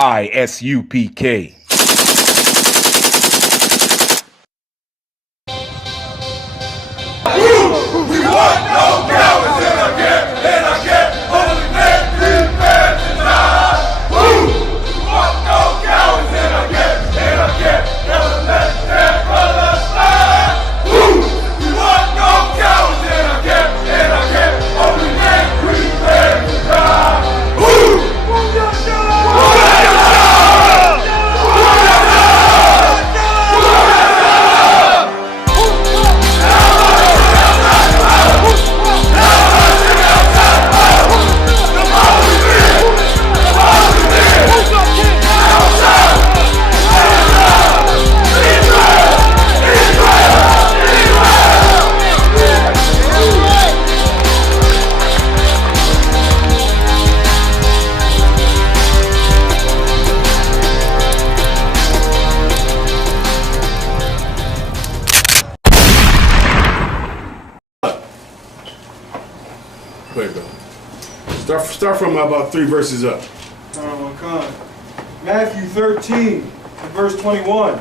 I.S.U.P.K. We want no cowards in our camp, in our camp. Only men prepare to die. We want no cowards in our camp, in our camp. Never let their brothers fly. We want no cowards in our camp, in our camp. Only men prepare to die. Start from about 3 verses up. Matthew 13, and verse 21.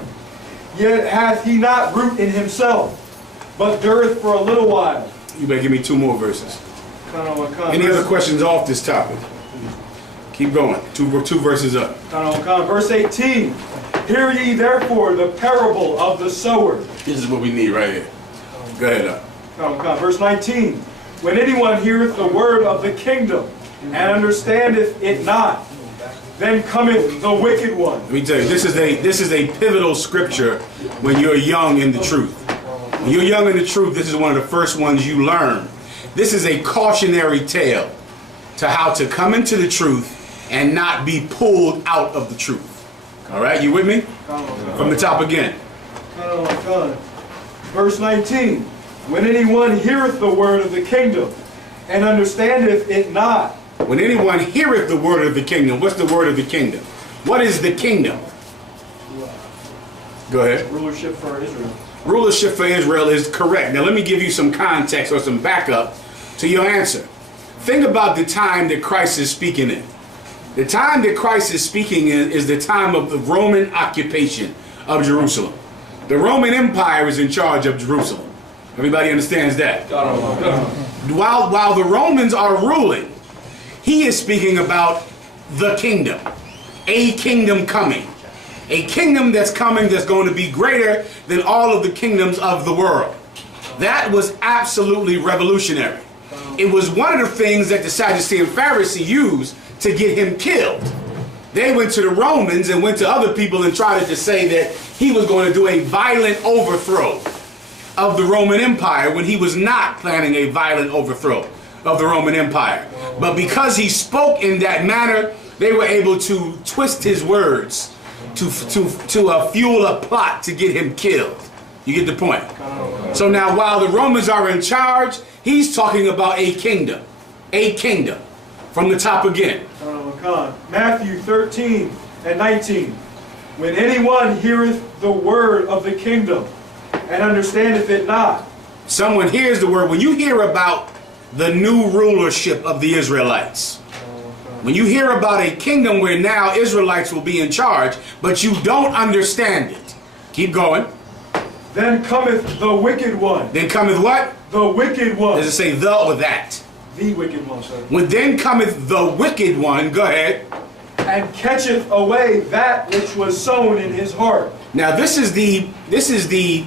Yet hath he not root in himself, but dureth for a little while. You better give me 2 more verses. Any other questions off this topic? Keep going. 2 verses up. Verse 18. Hear ye therefore the parable of the sower. This is what we need right here. Go ahead up. Verse 19. When anyone heareth the word of the kingdom, and understandeth it not, then cometh the wicked one. Let me tell you, this is a pivotal scripture when you're young in the truth. When you're young in the truth, this is one of the first ones you learn. This is a cautionary tale to how to come into the truth and not be pulled out of the truth. All right, you with me? From the top again. Verse 19. When anyone heareth the word of the kingdom, and understandeth it not. When anyone heareth the word of the kingdom, what's the word of the kingdom? What is the kingdom? Go ahead. Rulership for Israel. Rulership for Israel is correct. Now let me give you some context or some backup to your answer. Think about the time that Christ is speaking in. The time that Christ is speaking in is the time of the Roman occupation of Jerusalem. The Roman Empire is in charge of Jerusalem. Everybody understands that? While the Romans are ruling, he is speaking about the kingdom. A kingdom coming. A kingdom that's coming that's going to be greater than all of the kingdoms of the world. That was absolutely revolutionary. It was one of the things that the Sadducee and Pharisee used to get him killed. They went to the Romans and went to other people and tried to say that he was going to do a violent overthrow of the Roman Empire when he was not planning a violent overthrow of the Roman Empire. But because he spoke in that manner, they were able to twist his words to fuel a plot to get him killed. You get the point? So now while the Romans are in charge, he's talking about a kingdom. A kingdom. From the top again. Matthew 13 and 19. When anyone heareth the word of the kingdom, and understandeth it not. Someone hears the word. When you hear about the new rulership of the Israelites, when you hear about a kingdom where now Israelites will be in charge, but you don't understand it. Keep going. Then cometh the wicked one. Then cometh what? The wicked one. Does it say the or that? The wicked one, sir. When then cometh the wicked one, go ahead. And catcheth away that which was sown in his heart. Now this is the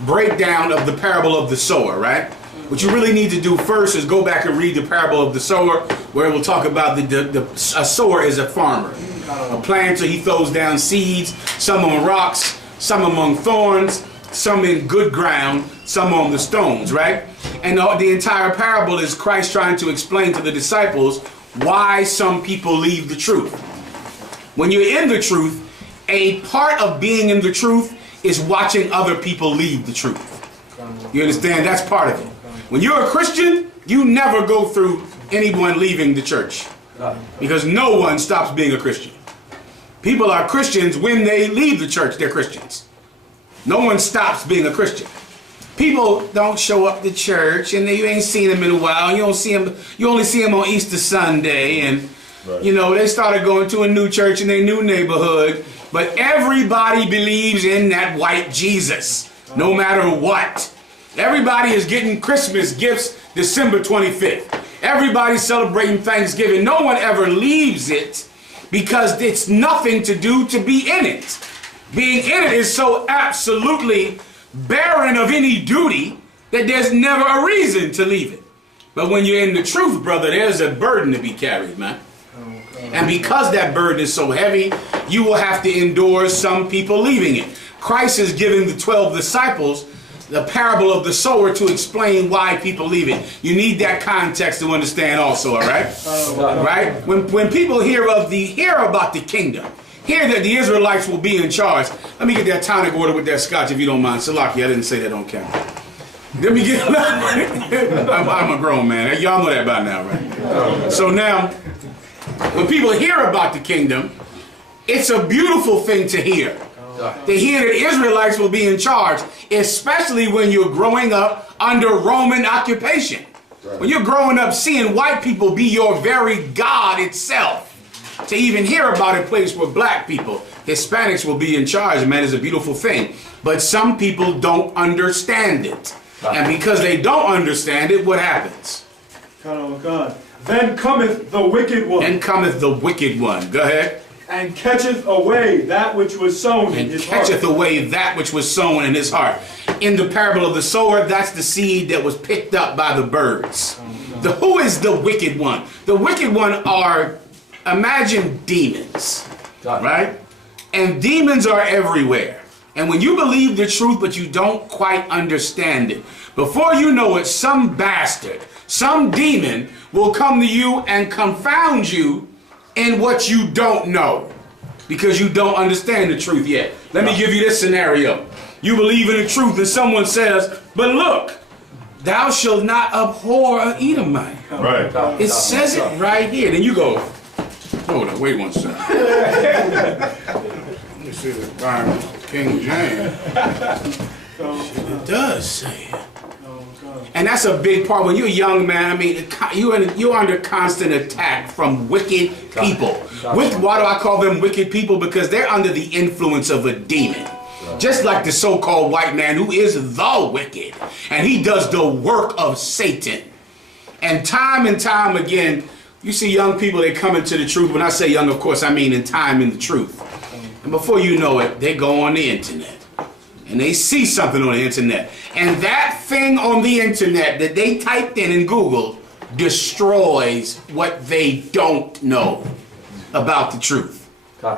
breakdown of the parable of the sower, right? What you really need to do first is go back and read the parable of the sower, where it will talk about a sower is a farmer, a planter. He throws down seeds, some on rocks, some among thorns, some in good ground, some on the stones, right? And the entire parable is Christ trying to explain to the disciples why some people leave the truth. When you're in the truth, a part of being in the truth is watching other people leave the truth. You understand? That's part of it. When you're a Christian, you never go through anyone leaving the church, because no one stops being a Christian. People are Christians when they leave the church. They're Christians. No one stops being a Christian. People don't show up to church, and you ain't seen them in a while. You don't see them. You only see them on Easter Sunday, and Right. You know, they started going to a new church in their new neighborhood, but everybody believes in that white Jesus, no matter what. Everybody is getting Christmas gifts December 25th. Everybody's celebrating Thanksgiving. No one ever leaves it because it's nothing to do to be in it. Being in it is so absolutely barren of any duty that there's never a reason to leave it. But when you're in the truth, brother, there's a burden to be carried, man. And because that burden is so heavy, you will have to endure some people leaving it. Christ is giving the 12 disciples the parable of the sower to explain why people leave it. You need that context to understand also, all right? Right? When people hear about the kingdom, hear that the Israelites will be in charge. Let me get that tonic water with that scotch if you don't mind. Salaki, I didn't say that on camera. Let me get I'm a grown man. Y'all know that by now, right? So now, when people hear about the kingdom, it's a beautiful thing to hear. To hear that Israelites will be in charge, especially when you're growing up under Roman occupation. When you're growing up seeing white people be your very God itself. To even hear about a place where black people, Hispanics will be in charge, man, is a beautiful thing. But some people don't understand it. And because they don't understand it, what happens? Then cometh the wicked one. Then cometh the wicked one. Go ahead. And catcheth away that which was sown in his heart. And catcheth away that which was sown in his heart. In the parable of the sower, that's the seed that was picked up by the birds. Who is the wicked one? The wicked one are, imagine demons, right? And demons are everywhere. And when you believe the truth, but you don't quite understand it, before you know it, some bastard, some demon will come to you and confound you in what you don't know, because you don't understand the truth yet. Let me give you this scenario. You believe in the truth and someone says, but look, thou shalt not abhor an Edomite. Right. It says it right here. Then you go, hold on, wait one second. Let me see the Bible, King James. It does say it. And that's a big part. When you're a young man, I mean, you're under constant attack from wicked people. Why do I call them wicked people? Because they're under the influence of a demon. Just like the so-called white man who is the wicked. And he does the work of Satan. And time again, you see young people, they come into the truth. When I say young, of course, I mean in time in the truth. And before you know it, they go on the internet. And they see something on the internet. And that thing on the internet that they typed in Google destroys what they don't know about the truth.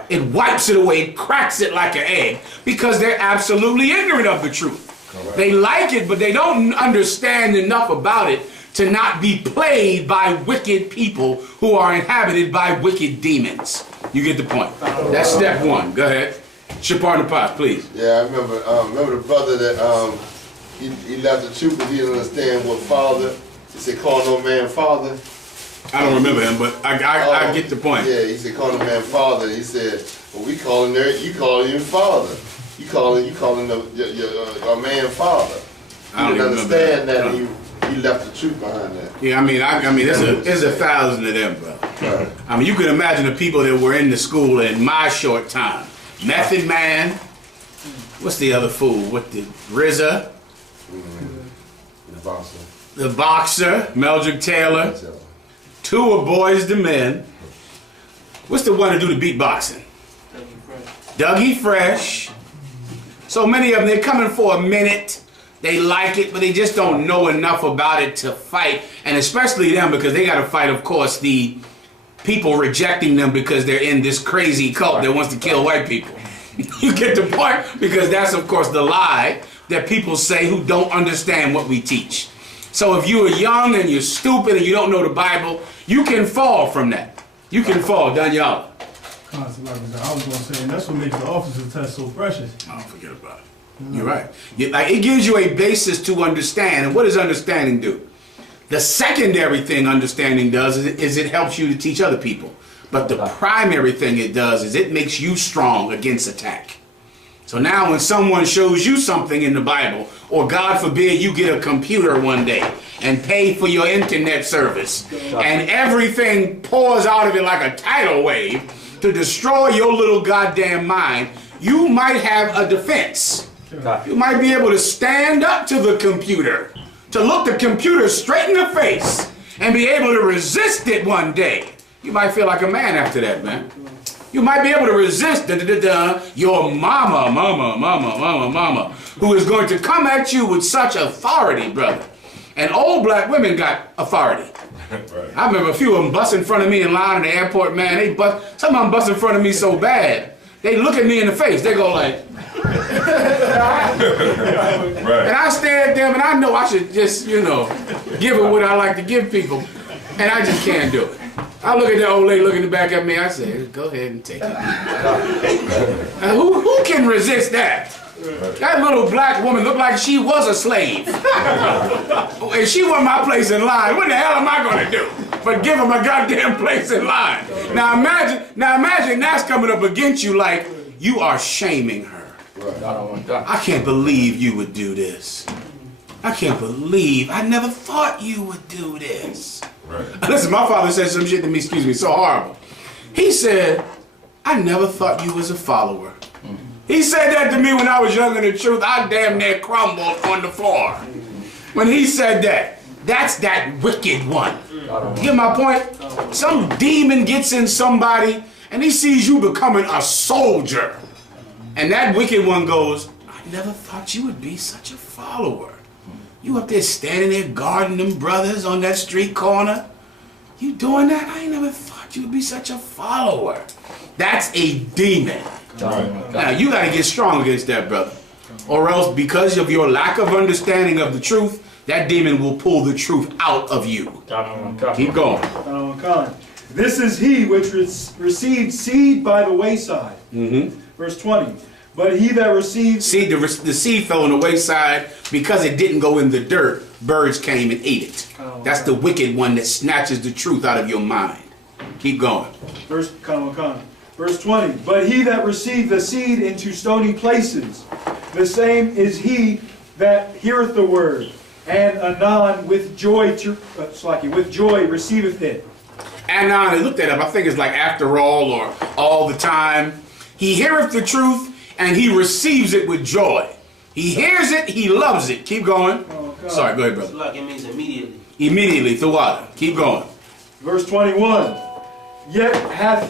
It wipes it away, it cracks it like an egg, because they're absolutely ignorant of the truth. Correct. They like it, but they don't understand enough about it to not be played by wicked people who are inhabited by wicked demons. You get the point. That's step one. Go ahead. Shapar the pot, please. Yeah, I remember the brother that he left the truth, but he didn't understand what father. He said, "Call no man father." I don't remember him, but I get the point. Yeah, he said, "Call no man father." He said, "Well, we calling there. You calling him father. You calling a man father." He didn't understand that. He left the truth behind that. Yeah, I mean, there's a thousand of them, bro. Right. I mean, you can imagine the people that were in the school in my short time. Method Man. What's the other fool? What the RZA? The boxer. The boxer, Meldrick Taylor. Two of Boys to Men. What's the one to do the beatboxing? Dougie Fresh. So many of them, they're coming for a minute. They like it, but they just don't know enough about it to fight. And especially them, because they got to fight, of course, the people rejecting them because they're in this crazy cult that wants to kill white people. You get the point? Because that's, of course, the lie that people say who don't understand what we teach. So if you are young and you're stupid and you don't know the Bible, you can fall from that. You can fall, Daniela. I was going to say, and that's what makes the officer test so precious. Oh, forget about it. You're right. It gives you a basis to understand. And what does understanding do? The secondary thing understanding does is it helps you to teach other people. But the primary thing it does is it makes you strong against attack. So now when someone shows you something in the Bible, or God forbid you get a computer one day and pay for your internet service, and everything pours out of it like a tidal wave to destroy your little goddamn mind, you might have a defense. You might be able to stand up to the computer, to look the computer straight in the face, and be able to resist it one day. You might feel like a man after that, man. You might be able to resist your mama, who is going to come at you with such authority, brother. And old black women got authority. Right. I remember a few of them bust in front of me in line in the airport, man. Some of them bust in front of me so bad, they look at me in the face. They go like, right. And I stare at them, and I know I should just, give it what I like to give people, and I just can't do it. I look at that old lady looking back at me, I say, go ahead and take it. Who can resist that? That little black woman looked like she was a slave. If she wasn't my place in line, what the hell am I going to do but give him a goddamn place in line? Now imagine that's coming up against you like you are shaming her. I can't believe you would do this. I can't believe, I never thought you would do this. Right. Listen, my father said some shit to me, so horrible. He said, I never thought you was a follower. He said that to me when I was young in the truth. I damn near crumbled on the floor. When he said that, that's that wicked one. You get my point? Some demon gets in somebody and he sees you becoming a soldier. And that wicked one goes, I never thought you would be such a follower. You up there standing there guarding them brothers on that street corner? You doing that? I ain't never thought you would be such a follower. That's a demon. Right. Now, you got to get strong against that, brother. Or else, because of your lack of understanding of the truth, that demon will pull the truth out of you. Keep going. This is he which received seed by the wayside. Verse 20. But he that received... See, the seed fell on the wayside because it didn't go in the dirt. Birds came and ate it. That's the wicked one that snatches the truth out of your mind. Keep going. Verse 20. But he that received the seed into stony places, the same is he that heareth the word, and anon with joy receiveth it. Anon, I looked that up. I think it's like after all or all the time. He heareth the truth and he receives it with joy. He hears it, he loves it. Keep going. Sorry, go ahead, brother. Like it means immediately. Immediately, through water. Keep going. Verse 21. Yet hath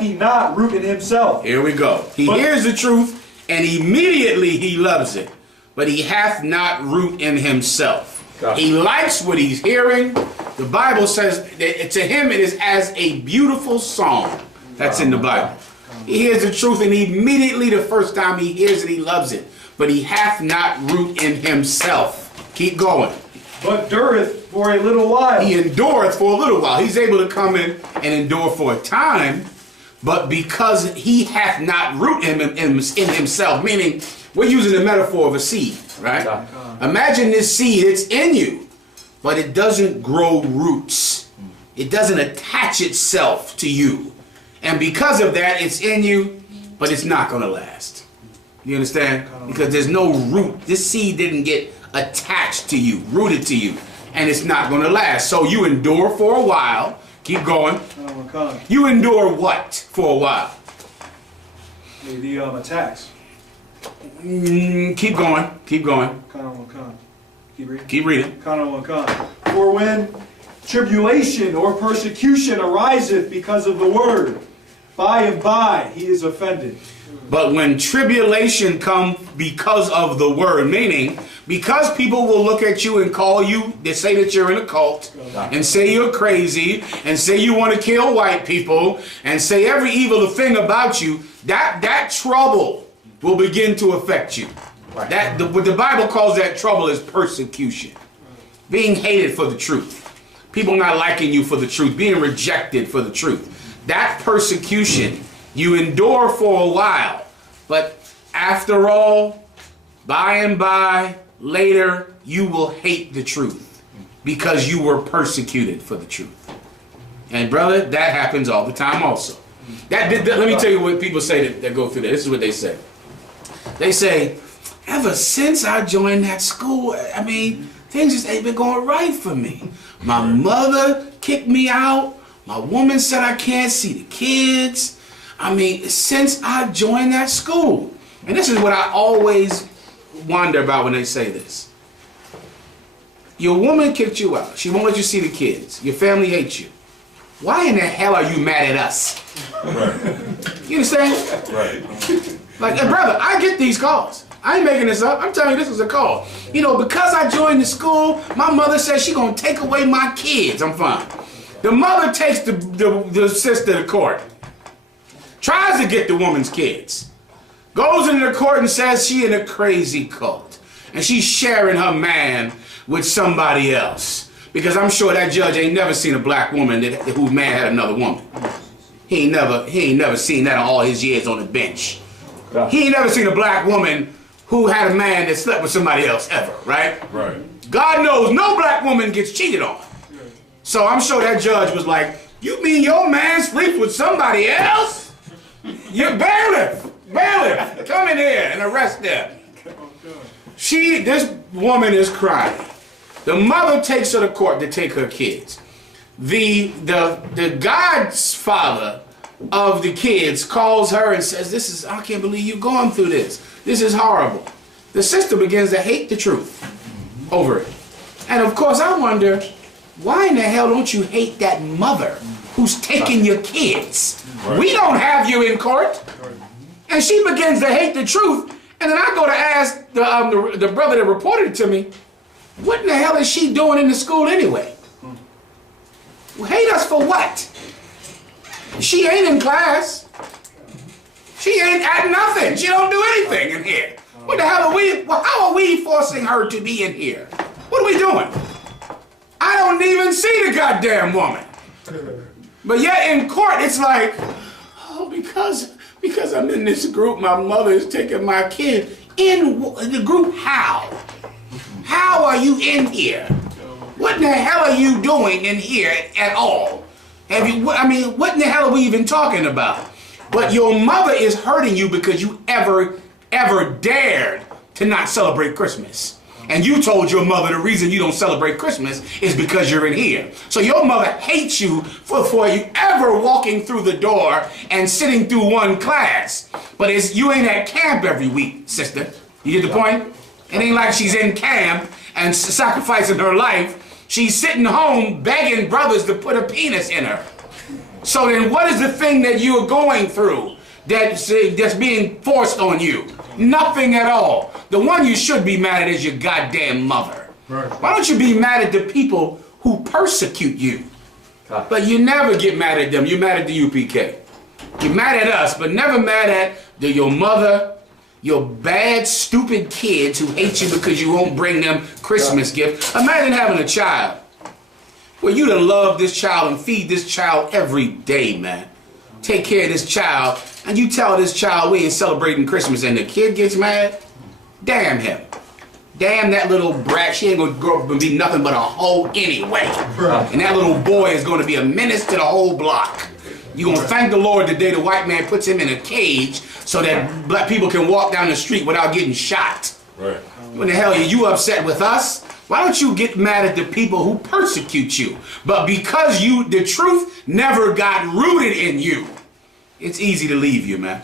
he not root in himself. Here we go. He hears the truth and immediately he loves it. But he hath not root in himself. He likes what he's hearing. The Bible says that to him it is as a beautiful song. That's in the Bible. He hears the truth and immediately the first time he hears it, he loves it. But he hath not root in himself. Keep going. But dureth for a little while. He endureth for a little while. He's able to come in and endure for a time. But because he hath not root in himself, meaning we're using the metaphor of a seed, right? Imagine this seed, it's in you, but it doesn't grow roots. It doesn't attach itself to you. And because of that, it's in you, but it's not going to last. You understand? Because there's no root. This seed didn't get attached to you, rooted to you, and it's not going to last. So you endure for a while. Keep going. You endure what for a while? The attacks. Keep going. Keep going. Keep reading. Keep reading. For when tribulation or persecution ariseth because of the word, by and by he is offended. But when tribulation comes because of the word, meaning because people will look at you and call you, they say that you're in a cult, and say you're crazy, and say you want to kill white people, and say every evil thing about you, that trouble will begin to affect you. What the Bible calls that trouble is persecution. Being hated for the truth. People not liking you for the truth. Being rejected for the truth. That persecution you endure for a while. But after all, by and by, later, you will hate the truth. Because you were persecuted for the truth. And brother, that happens all the time also. Let me tell you what people say that go through that. This is what they say. They say, ever since I joined that school, I mean, things just ain't been going right for me. My mother kicked me out. My woman said I can't see the kids. I mean, since I joined that school. And this is what I always wonder about when they say this. Your woman kicked you out. She won't let you see the kids. Your family hates you. Why in the hell are you mad at us? Right. You understand? Right. Like, brother, I get these calls. I ain't making this up. I'm telling you, this is a call. You know, because I joined the school, my mother says she's going to take away my kids. I'm fine. The mother takes the sister to court. Tries to get the woman's kids. Goes into the court and says she in a crazy cult. And she's sharing her man with somebody else. Because I'm sure that judge ain't never seen a black woman whose man had another woman. He ain't never seen that in all his years on the bench. He ain't never seen a black woman who had a man that slept with somebody else ever, right? Right. God knows no black woman gets cheated on. So I'm sure that judge was like, you mean your man sleeps with somebody else? You bailiff, come in here and arrest them. This woman is crying. The mother takes her to court to take her kids. The godfather of the kids calls her and says, I can't believe you're going through this. This is horrible. The sister begins to hate the truth over it. And of course I wonder, why in the hell don't you hate that mother who's taking your kids? Right. We don't have you in court. And she begins to hate the truth. And then I go to ask the brother that reported it to me, what in the hell is she doing in the school anyway? Hate us for what? She ain't in class. She ain't at nothing. She don't do anything in here. What the hell are we, how are we forcing her to be in here? What are we doing? I don't even see the goddamn woman. But yet in court it's like, oh, because I'm in this group, my mother is taking my kid. In the group, how? How are you in here? What in the hell are you doing in here at all? What in the hell are we even talking about? But your mother is hurting you because you ever dared to not celebrate Christmas. And you told your mother the reason you don't celebrate Christmas is because you're in here. So your mother hates you for you ever walking through the door and sitting through one class. But you ain't at camp every week, sister. You get the point? It ain't like she's in camp and sacrificing her life. She's sitting home begging brothers to put a penis in her. So then what is the thing that you're going through that's being forced on you? Nothing at all. The one you should be mad at is your goddamn mother. Right. Why don't you be mad at the people who persecute you? But you never get mad at them. You're mad at the UPK. You're mad at us, but never mad at your mother, your bad, stupid kids who hate you because you won't bring them Christmas gifts. Imagine having a child where you done love this child and feed this child every day, man. Take care of this child, and you tell this child we ain't celebrating Christmas, and the kid gets mad. Damn him. Damn that little brat. She ain't gonna grow up and be nothing but a hoe anyway. And that little boy is gonna be a menace to the whole block. You're gonna thank the Lord the day the white man puts him in a cage so that black people can walk down the street without getting shot. Right. When the hell are you upset with us? Why don't you get mad at the people who persecute you? But because the truth never got rooted in you, it's easy to leave you, man.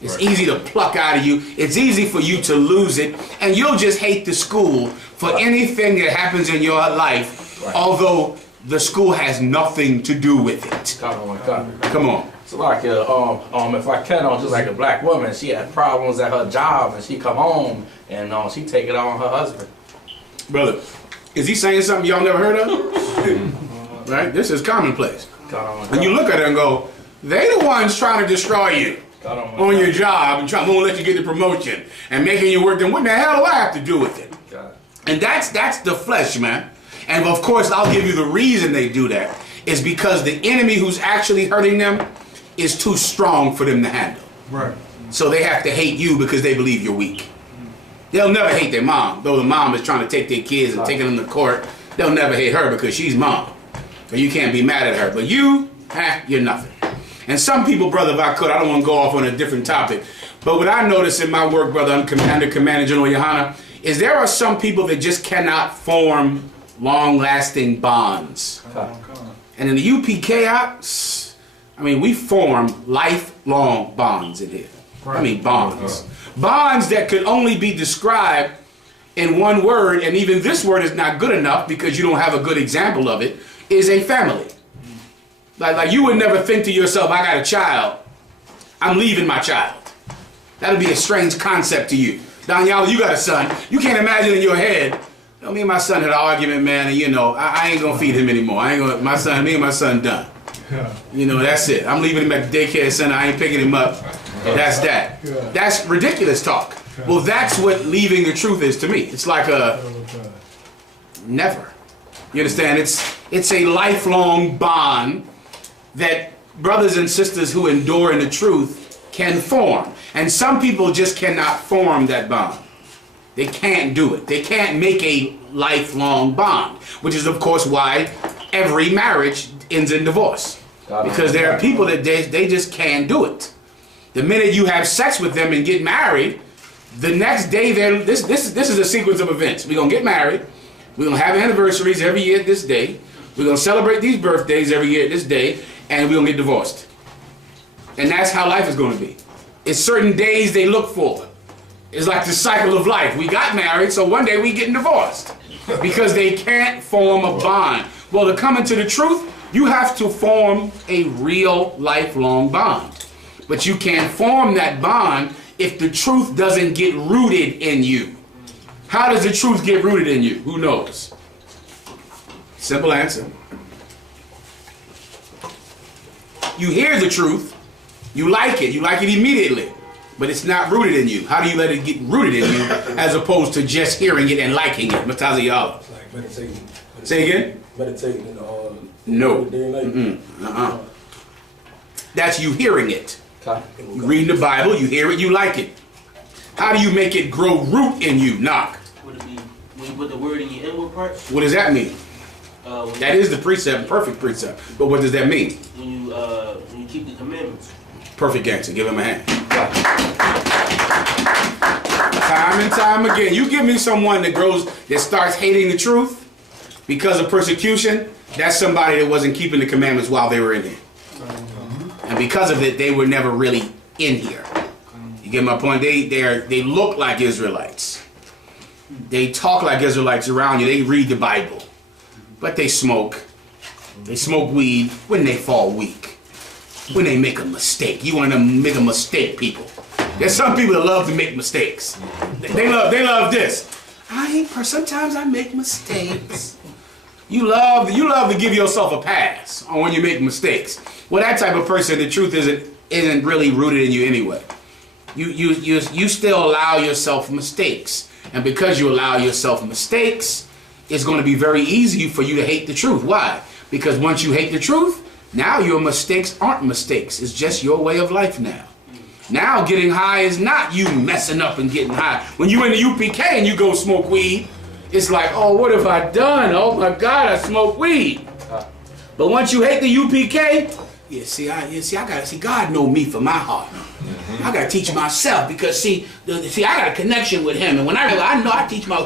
It's easy to pluck out of you. It's easy for you to lose it. And you'll just hate the school for anything that happens in your life, although the school has nothing to do with it. Come on. So like, if I can, just like a black woman, she had problems at her job and she come home and she take it on her husband. Brother, is he saying something y'all never heard of? Right? This is commonplace. And you look at it and go, they the ones trying to destroy you on your job and won't let you get the promotion and making you work. Then what the hell do I have to do with it? And that's the flesh, man. And of course, I'll give you the reason they do that is because the enemy who's actually hurting them is too strong for them to handle. Right. So they have to hate you because they believe you're weak. They'll never hate their mom, though the mom is trying to take their kids and taking them to court. They'll never hate her because she's mom. So you can't be mad at her. But you're nothing. And some people, brother, if I could, I don't want to go off on a different topic, But what I notice in my work, brother, under Commander General Yahanna, is there are some people that just cannot form long-lasting bonds. And in the UPK, I mean, we form lifelong bonds in here. I mean, bonds. Bonds that could only be described in one word, and even this word is not good enough because you don't have a good example of it, is a family. Like you would never think to yourself, I got a child, I'm leaving my child. That would be a strange concept to you. Daniela, you got a son. You can't imagine in your head, you know, me and my son had an argument, man, and you know, I ain't gonna feed him anymore. I ain't gonna, me and my son done. You know, that's it. I'm leaving him at the daycare center. I ain't picking him up. That's that. That's ridiculous talk. Well, that's what leaving the truth is to me. It's like a never. You understand? It's a lifelong bond that brothers and sisters who endure in the truth can form. And some people just cannot form that bond. They can't do it. They can't make a lifelong bond, which is, of course, why every marriage ends in divorce. Because there are people that they just can't do it. The minute you have sex with them and get married, the next day, this is a sequence of events. We're going to get married. We're going to have anniversaries every year at this day. We're going to celebrate these birthdays every year at this day. And we're going to get divorced. And that's how life is going to be. It's certain days they look for. It's like the cycle of life. We got married, so one day we getting divorced. Because they can't form a bond. Well, to come into the truth, you have to form a real lifelong bond. But you can't form that bond if the truth doesn't get rooted in you. How does the truth get rooted in you? Who knows? Simple answer. You hear the truth, you like it immediately, but it's not rooted in you. How do you let it get rooted in you as opposed to just hearing it and liking it? Matazi Yala. It's like meditating. Say again? Meditating in the No. That's you hearing it. You reading the Bible, you hear it, you like it. How do you make it grow root in you? Knock. Would it be when you put the word in your inward parts? What does that mean? That is the precept, perfect precept. But what does that mean? When you keep the commandments. Perfect answer. Give him a hand. Time and time again. You give me someone that starts hating the truth because of persecution, that's somebody that wasn't keeping the commandments while they were in here. And because of it, they were never really in here. You get my point? They look like Israelites. They talk like Israelites around you. They read the Bible. But they smoke. They smoke weed when they fall weak. When they make a mistake. You want to make a mistake, people. There's some people that love to make mistakes. They love this. Sometimes I make mistakes. You love to give yourself a pass on when you make mistakes. Well, that type of person, the truth isn't really rooted in you anyway. You still allow yourself mistakes. And because you allow yourself mistakes, it's going to be very easy for you to hate the truth. Why? Because once you hate the truth, now your mistakes aren't mistakes. It's just your way of life now. Now getting high is not you messing up and getting high. When you're in the UPK and you go smoke weed, it's like, oh, what have I done? Oh my God, I smoke weed. But once you hate the UPK, God know me for my heart. I gotta teach myself because I got a connection with him, and when I know I teach my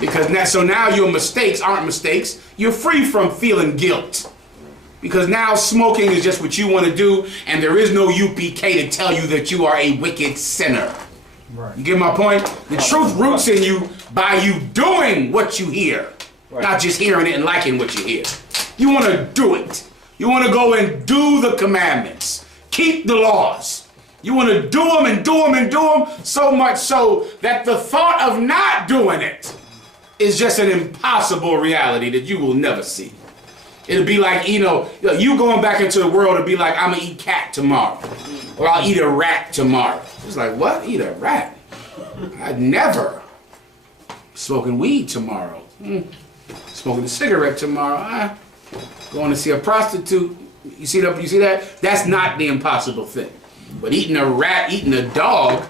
because now your mistakes aren't mistakes. You're free from feeling guilt because now smoking is just what you want to do, and there is no UPK to tell you that you are a wicked sinner. Right. You get my point? The truth roots in you by you doing what you hear, not just hearing it and liking what you hear. You want to do it. You want to go and do the commandments. Keep the laws. You want to do them and do them and do them so much so that the thought of not doing it is just an impossible reality that you will never see. It'll be like, you going back into the world, it'll be like, I'm going to eat cat tomorrow. Or I'll eat a rat tomorrow. It's like, what? Eat a rat? I'd never. Smoking weed tomorrow. Smoking a cigarette tomorrow. Going to see a prostitute. You see that? That's not the impossible thing. But eating a rat, eating a dog,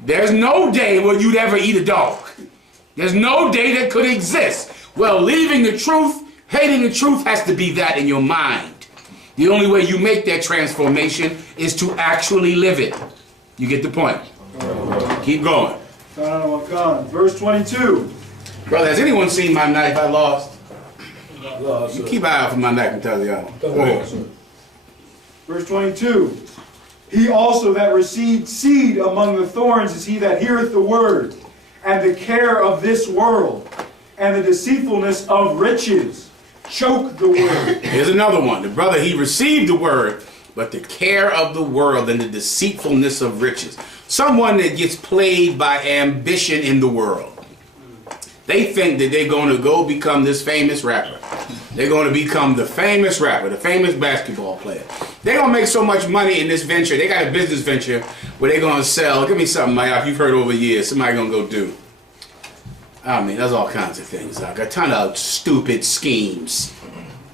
there's no day where you'd ever eat a dog. There's no day that could exist. Well, leaving the truth, hating the truth has to be that in your mind. The only way you make that transformation is to actually live it. You get the point? Keep going. Verse 22. Brother, has anyone seen my knife I lost? No, You sir. keep an eye out for my knife and tell y'all. Don't worry, sir. Verse 22. He also that received seed among the thorns is he that heareth the word, and the care of this world, and the deceitfulness of riches choke the word. Here's another one. The brother, he received the word, but the care of the world and the deceitfulness of riches. Someone that gets played by ambition in the world. They think that they're going to go become this famous rapper. They're going to become the famous rapper, the famous basketball player. They're going to make so much money in this venture. They got a business venture where they're going to sell. Give me something, Mike, you've heard over years. Somebody going to go do. I mean, there's all kinds of things. Like a ton of stupid schemes.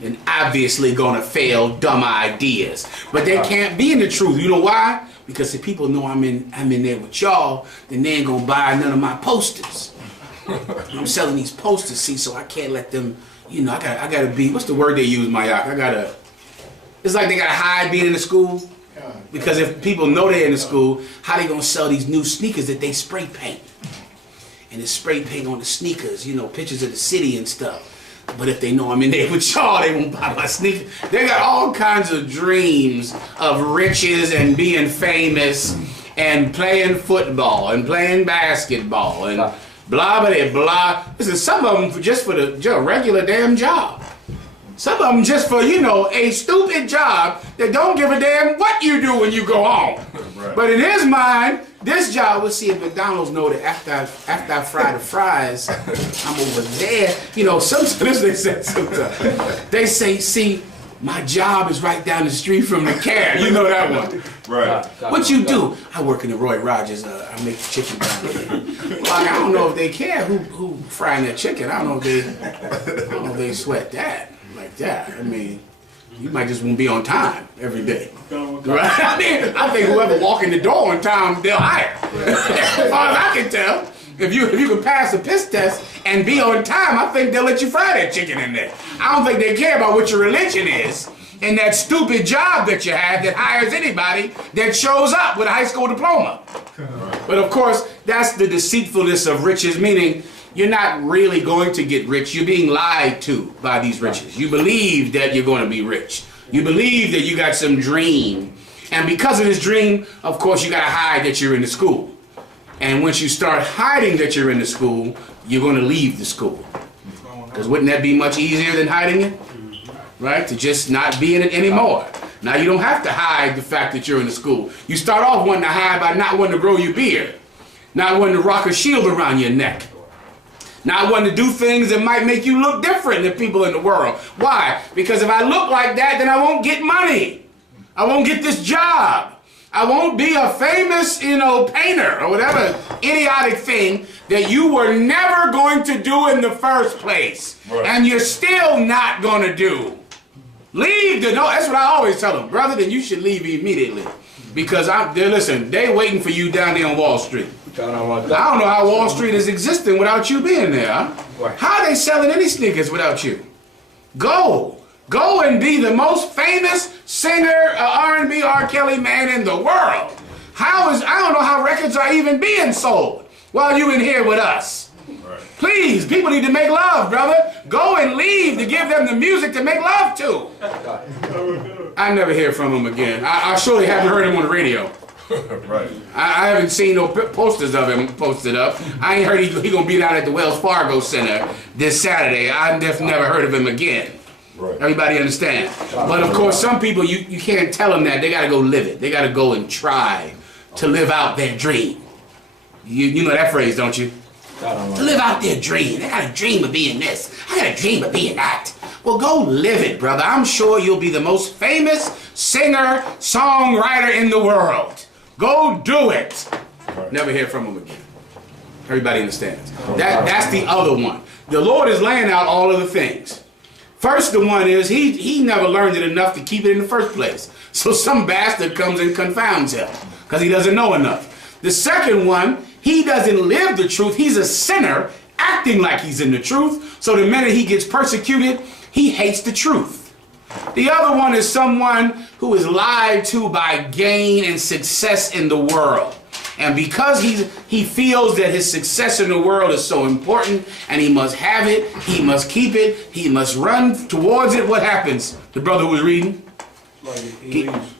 And obviously going to fail, dumb ideas. But they can't be in the truth. You know why? Because if people know I'm in there with y'all, then they ain't going to buy none of my posters. I'm selling these posters, see, so I can't let them, you know, I gotta be, what's the word they use, Mayak? It's like they gotta hide being in the school. Because if people know they're in the school, how they gonna sell these new sneakers that they spray paint? And it's spray paint on the sneakers, you know, pictures of the city and stuff. But if they know I'm in there with y'all, they won't buy my sneakers. They got all kinds of dreams of riches and being famous and playing football and playing basketball and blah, blah, blah. Listen, some of them just for the regular damn job. Some of them just for, you know, a stupid job that don't give a damn what you do when you go home. Right. But in his mind, this job will see if McDonald's know that after I fry the fries, I'm over there. You know, sometimes they say sometimes. They say, see, my job is right down the street from the care. You know that one. Right. What you do? I work in the Roy Rogers. I make chicken down there. Well, I don't know if they care who frying their chicken. I don't know if they sweat that like that. I mean, you might just want to be on time every day. Right? I mean, I think whoever walk in the door on time, they'll hire. As far as I can tell, if you can pass a piss test and be on time, I think they'll let you fry that chicken in there. I don't think they care about what your religion is and that stupid job that you have that hires anybody that shows up with a high school diploma. But of course, that's the deceitfulness of riches, meaning you're not really going to get rich. You're being lied to by these riches. You believe that you're going to be rich. You believe that you got some dream. And because of this dream, of course, you got to hide that you're in the school. And once you start hiding that you're in the school, you're going to leave the school. Because wouldn't that be much easier than hiding it? Right? To just not be in it anymore. Now you don't have to hide the fact that you're in the school. You start off wanting to hide by not wanting to grow your beard. Not wanting to rock a shield around your neck. Not wanting to do things that might make you look different than people in the world. Why? Because if I look like that, then I won't get money. I won't get this job. I won't be a famous, you know, painter or whatever idiotic thing that you were never going to do in the first place. Right. And you're still not going to do. Leave no, that's what I always tell them. Brother, then you should leave immediately. Because listen, they waiting for you down there on Wall Street. I don't know how Wall Street is existing without you being there. Huh? How are they selling any sneakers without you? Go and be the most famous singer, R&B, R. Kelly man in the world. I don't know how records are even being sold while you in here with us. Right. Please, people need to make love, brother. Go and leave to give them the music to make love to. I never hear from him again. I surely haven't heard him on the radio. Right. I haven't seen no posters of him posted up. I ain't heard he gonna be down at the Wells Fargo Center this Saturday. I've just never heard of him again. Right. Everybody understand? But of course, some people you can't tell them that. They gotta go live it. They gotta go and try to live out their dream. You know that phrase, don't you? To live out their dream. They got a dream of being this. I got a dream of being that. Well, go live it, brother. I'm sure you'll be the most famous singer, songwriter in the world. Go do it. Right. Never hear from him again. Everybody understands. That's the other one. The Lord is laying out all of the things. First, the one is he never learned it enough to keep it in the first place. So some bastard comes and confounds him because he doesn't know enough. The second one, he doesn't live the truth. He's a sinner acting like he's in the truth. So the minute he gets persecuted, he hates the truth. The other one is someone who is lied to by gain and success in the world. And because he feels that his success in the world is so important and he must have it, he must keep it, he must run towards it, what happens? The brother who was reading? He leaves.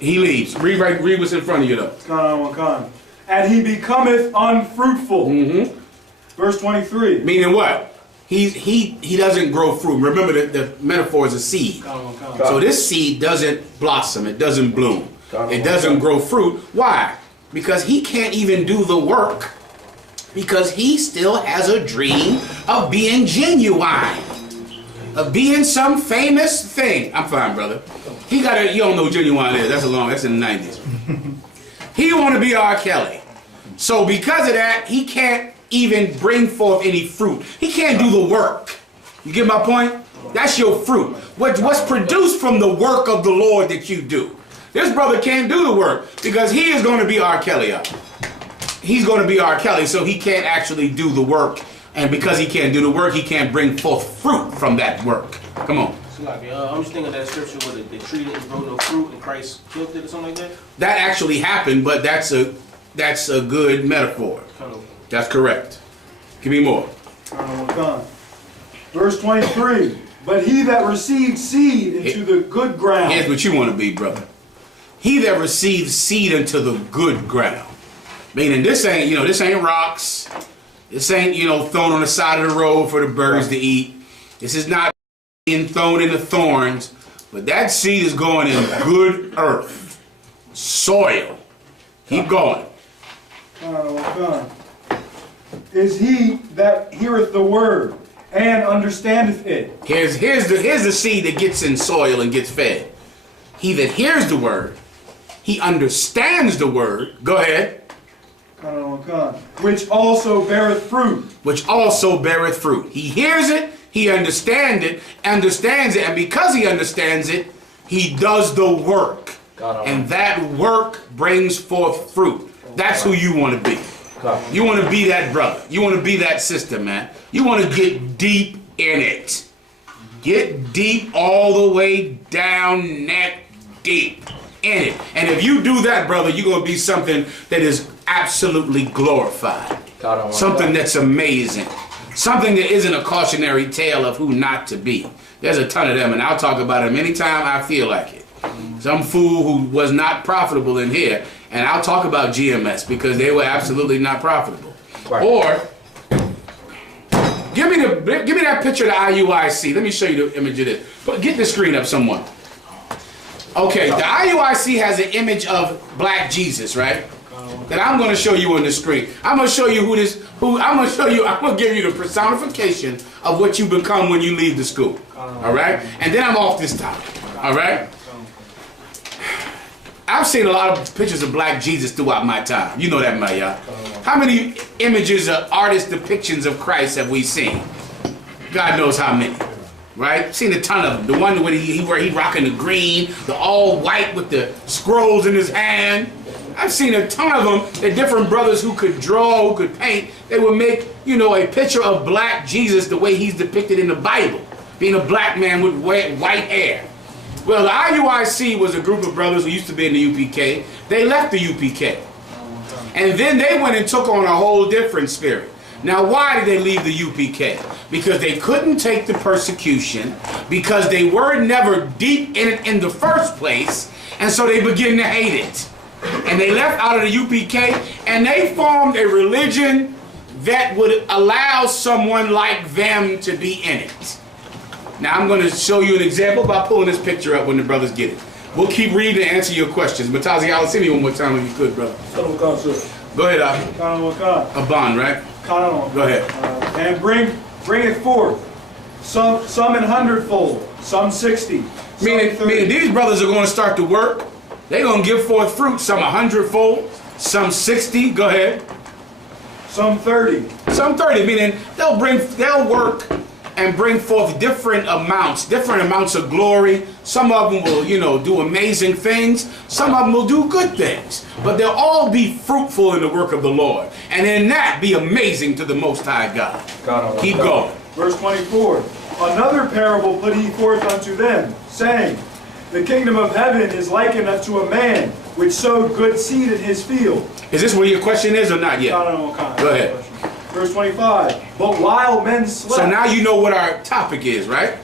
He leaves. Read what's in front of you though. And he becometh unfruitful. Mm-hmm. Verse 23. Meaning what? He doesn't grow fruit. Remember the metaphor is a seed. So this seed doesn't blossom. It doesn't bloom. It doesn't grow fruit. Why? Because he can't even do the work. Because he still has a dream of being genuine. Of being some famous thing. I'm fine, brother. You don't know who genuine is. That's in the 90s. He want to be R. Kelly. So because of that, he can't even bring forth any fruit. He can't do the work. You get my point? That's your fruit. What's produced from the work of the Lord that you do. This brother can't do the work because he is going to be R. Kelly up. He's going to be R. Kelly, so he can't actually do the work. And because he can't do the work, he can't bring forth fruit from that work. Come on. I'm just thinking of that scripture where the tree didn't grow no fruit and Christ killed it or something like that. That actually happened, but that's a good metaphor. That's correct. Give me more. Verse 23. But he that received seed into the good ground. Here's what you want to be, brother. He that receives seed into the good ground. Meaning this ain't rocks. This ain't, thrown on the side of the road for the birds to eat. This is not being thrown in the thorns. But that seed is going in good earth. Soil. Keep going. Is he that heareth the word and understandeth it. Here's the seed that gets in soil and gets fed. He that hears the word, he understands the word. Go ahead. Which also beareth fruit. Which also beareth fruit. He hears it, he understands it, and because he understands it, he does the work. And that work brings forth fruit. That's who you want to be. You want to be that brother. You want to be that sister, man. You want to get deep in it. Get deep all the way down, neck deep in it. And if you do that, brother, you're going to be something that is absolutely glorified. Something that's amazing. Something that isn't a cautionary tale of who not to be. There's a ton of them, and I'll talk about them anytime I feel like it. Some fool who was not profitable in here, and I'll talk about GMS because they were absolutely not profitable. Right. Or give me that picture of the IUIC. Let me show you the image of this. But get the screen up, someone. Okay, the IUIC has an image of Black Jesus, right? That I'm going to show you on the screen. I'm going to show you I'm going to give you the personification of what you become when you leave the school. All right? And then I'm off this topic. All right? I've seen a lot of pictures of Black Jesus throughout my time. You know that, Maya. How many images of artist depictions of Christ have we seen? God knows how many. Right? Seen a ton of them. The one where he rocking the green, the all white with the scrolls in his hand. I've seen a ton of them. They're different brothers who could draw, who could paint. They would make, a picture of Black Jesus the way he's depicted in the Bible. Being a black man with white hair. Well, the IUIC was a group of brothers who used to be in the U.P.K. They left the U.P.K. And then they went and took on a whole different spirit. Now, why did they leave the U.P.K.? Because they couldn't take the persecution, because they were never deep in it in the first place, and so they began to hate it. And they left out of the U.P.K. and they formed a religion that would allow someone like them to be in it. Now I'm going to show you an example by pulling this picture up when the brothers get it. We'll keep reading and answer your questions. Matazi, I'll see me one more time if you could, brother. Go ahead, Aban, right? Go ahead. And bring it forth. Some in 100-fold, some 60. Meaning these brothers are going to start to work. They're going to give forth fruit, some 100-fold, some 60. Go ahead. Some 30. Some 30, meaning they'll work and bring forth different amounts of glory. Some of them will, do amazing things. Some of them will do good things. But they'll all be fruitful in the work of the Lord. And in that, be amazing to the Most High God. Keep going. Verse 24. Another parable put he forth unto them, saying, the kingdom of heaven is likened unto a man which sowed good seed in his field. Is this where your question is or not yet? No. Go ahead. Verse 25. But while men slept. So now you know what our topic is, right?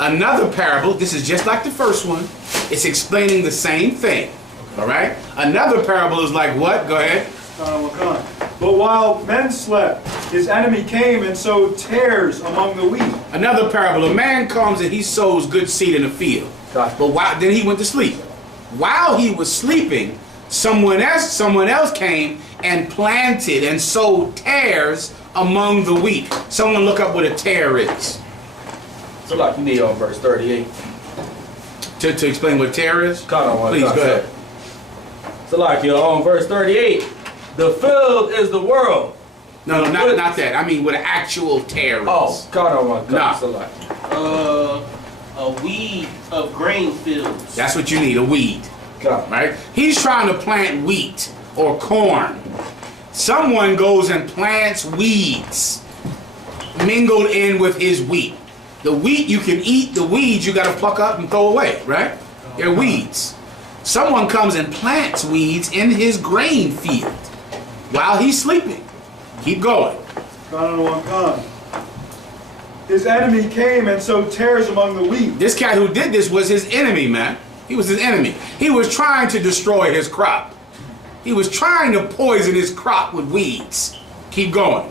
Another parable, this is just like the first one. It's explaining the same thing. All right? Another parable is like what? Go ahead. But while men slept, his enemy came and sowed tares among the wheat. Another parable, a man comes and he sows good seed in the field. But then he went to sleep. While he was sleeping, someone else came and planted and sowed tares among the wheat. Someone look up what a tare is. So like you need on verse 38. To explain what tare is? Please, go ahead. So like you're on verse 38. The field is the world. No, not that. I mean what an actual tare is. Oh, God on one. Nah. So like. A weed of grain fields. That's what you need, a weed. God. Right? He's trying to plant wheat or corn. Someone goes and plants weeds mingled in with his wheat. The wheat you can eat, the weeds you got to pluck up and throw away, right? They're weeds. Someone comes and plants weeds in his grain field while he's sleeping. Keep going. His enemy came and sowed tares among the wheat. This cat who did this was his enemy, man. He was his enemy. He was trying to destroy his crop. He was trying to poison his crop with weeds. Keep going.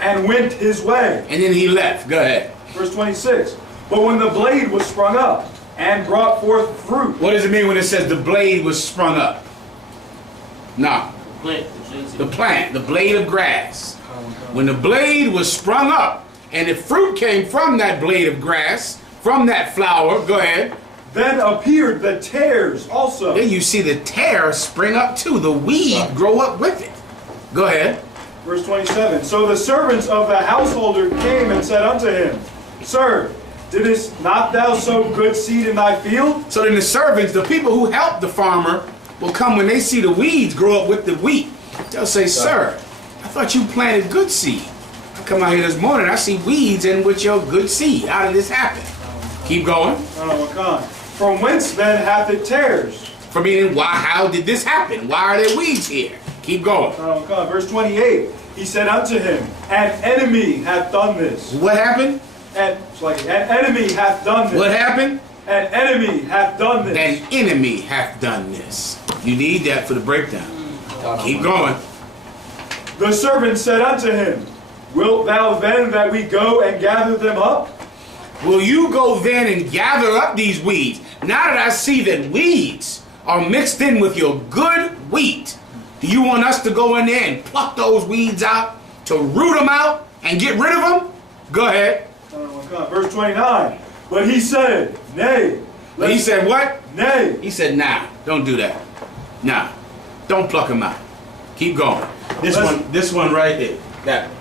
And went his way. And then he left. Go ahead. Verse 26. But when the blade was sprung up and brought forth fruit. What does it mean when it says the blade was sprung up? No. The plant, the blade of grass. When the blade was sprung up and the fruit came from that blade of grass, from that flower, go ahead. Then appeared the tares also. Then you see the tare spring up too. The weed grow up with it. Go ahead. Verse 27. So the servants of the householder came and said unto him, Sir, didst not thou sow good seed in thy field? So then the servants, the people who help the farmer, will come when they see the weeds grow up with the wheat. They'll say, Sir, I thought you planted good seed. I come out here this morning, I see weeds in with your good seed. How did this happen? Keep going. From whence then hath it tares? For meaning, how did this happen? Why are there weeds here? Keep going. Verse 28. He said unto him, An enemy hath done this. What happened? An enemy hath done this. What happened? An enemy hath done this. An enemy hath done this. You need that for the breakdown. Keep going. The servant said unto him, Wilt thou then that we go and gather them up? Will you go then and gather up these weeds? Now that I see that weeds are mixed in with your good wheat, do you want us to go in there and pluck those weeds out, to root them out and get rid of them? Go ahead. Verse 29. But he said, Nay. He said what? Nay. He said, nah, don't do that. Nah, don't pluck them out. Keep going. This one right there. That one.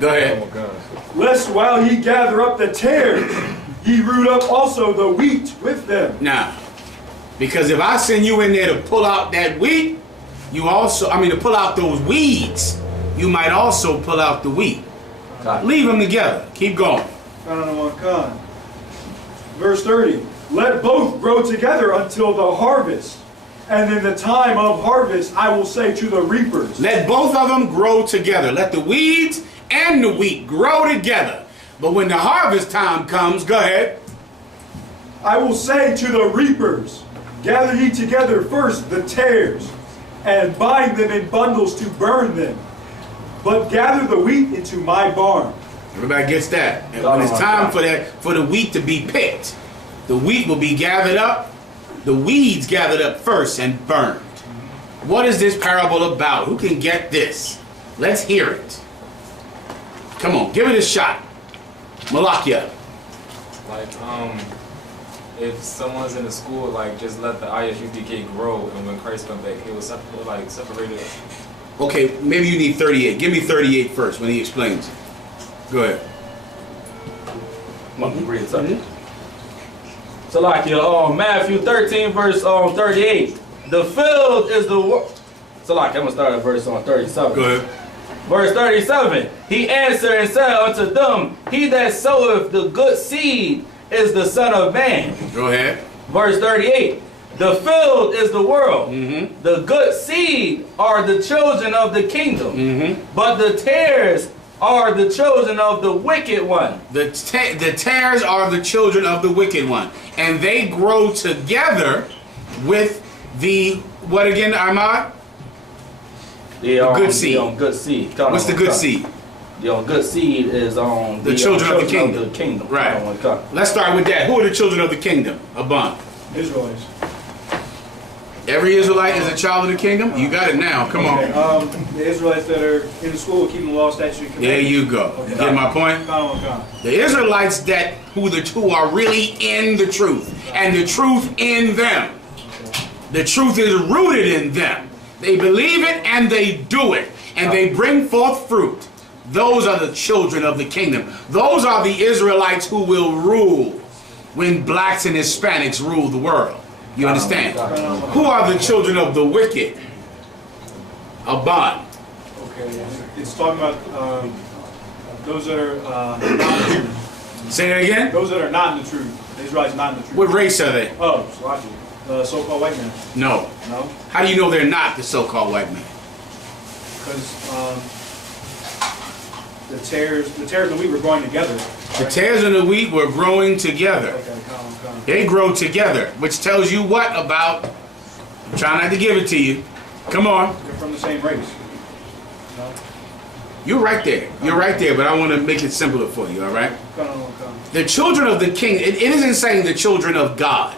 Go ahead. Lest while ye gather up the tares, ye root up also the wheat with them. Now, because if I send you in there to pull out that wheat, to pull out those weeds, you might also pull out the wheat. Leave them together. Keep going. Verse 30. Let both grow together until the harvest. And in the time of harvest, I will say to the reapers. Let both of them grow together. Let the weeds and the wheat grow together. But when the harvest time comes, go ahead. I will say to the reapers, gather ye together first the tares, and bind them in bundles to burn them. But gather the wheat into my barn. Everybody gets that. And when it's time for the wheat to be picked, the wheat will be gathered up, the weeds gathered up first and burned. What is this parable about? Who can get this? Let's hear it. Come on, give it a shot. Malakia. Like, if someone's in a school, like, just let the I.S.U.P.K grow, and when Christ comes back, he will separate it. Okay, maybe you need 38. Give me 38 first when he explains it. Go ahead. So like Matthew 13 verse 38. The field is the world. So like I'm gonna start at verse 37. Go ahead. Verse 37. He answered and said unto them, He that soweth the good seed is the Son of Man. Go ahead. Verse 38. The field is the world. The good seed are the children of the kingdom. But the tares are the children of the wicked one. The tares are the children of the wicked one. And they grow together with the, what again, Ahmad? The good seed. Good seed. What's the good seed? The good seed is on the children of the kingdom. Right. Let's start with that. Who are the children of the kingdom? Abban. Israelites. Every Israelite is a child of the kingdom? You got it now. Come on. The Israelites that are in the school keeping the law, statutes, and commandments. There you go. Okay. You get my point? The Israelites who are really in the truth, and the truth in them. The truth is rooted in them. They believe it and they do it, and they bring forth fruit. Those are the children of the kingdom. Those are the Israelites who will rule when blacks and Hispanics rule the world. You understand? Who are the children of the wicked? Abban. Okay, it's talking about those that are not in the truth. Say that again? Those that are not in the truth. The Israelites not in the truth. What race are they? Oh, the so-called white man. No. No? How do you know they're not the so-called white man? Because the tares and the wheat were growing together. Right? The tares and the wheat were growing together. Okay, come on. They grow together, which tells you what about, I'm trying not to give it to you. Come on. They're from the same race. No? You're right there. You're right there, but I want to make it simpler for you, all right? Come on. The children of the king, it isn't saying the children of God,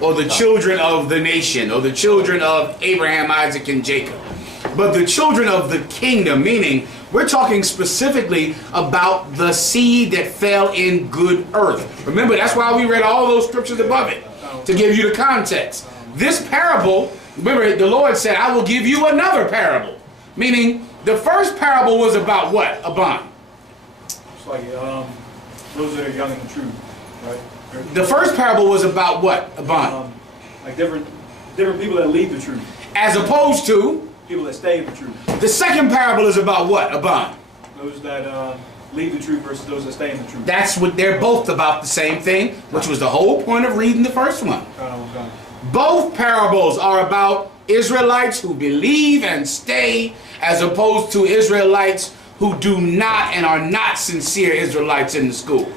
or the children of the nation, or the children of Abraham, Isaac, and Jacob. But the children of the kingdom, meaning we're talking specifically about the seed that fell in good earth. Remember, that's why we read all those scriptures above it, to give you the context. This parable, remember, the Lord said, I will give you another parable. Meaning, the first parable was about what, Abban? It's like those that are young in the truth, right? The first parable was about what, Abban? Like different people that lead the truth. As opposed to? People that stay in the truth. The second parable is about what, Abban? Those that leave the truth versus those that stay in the truth. That's what they're both about, the same thing, which was the whole point of reading the first one. Both parables are about Israelites who believe and stay, as opposed to Israelites who do not and are not sincere Israelites in the school.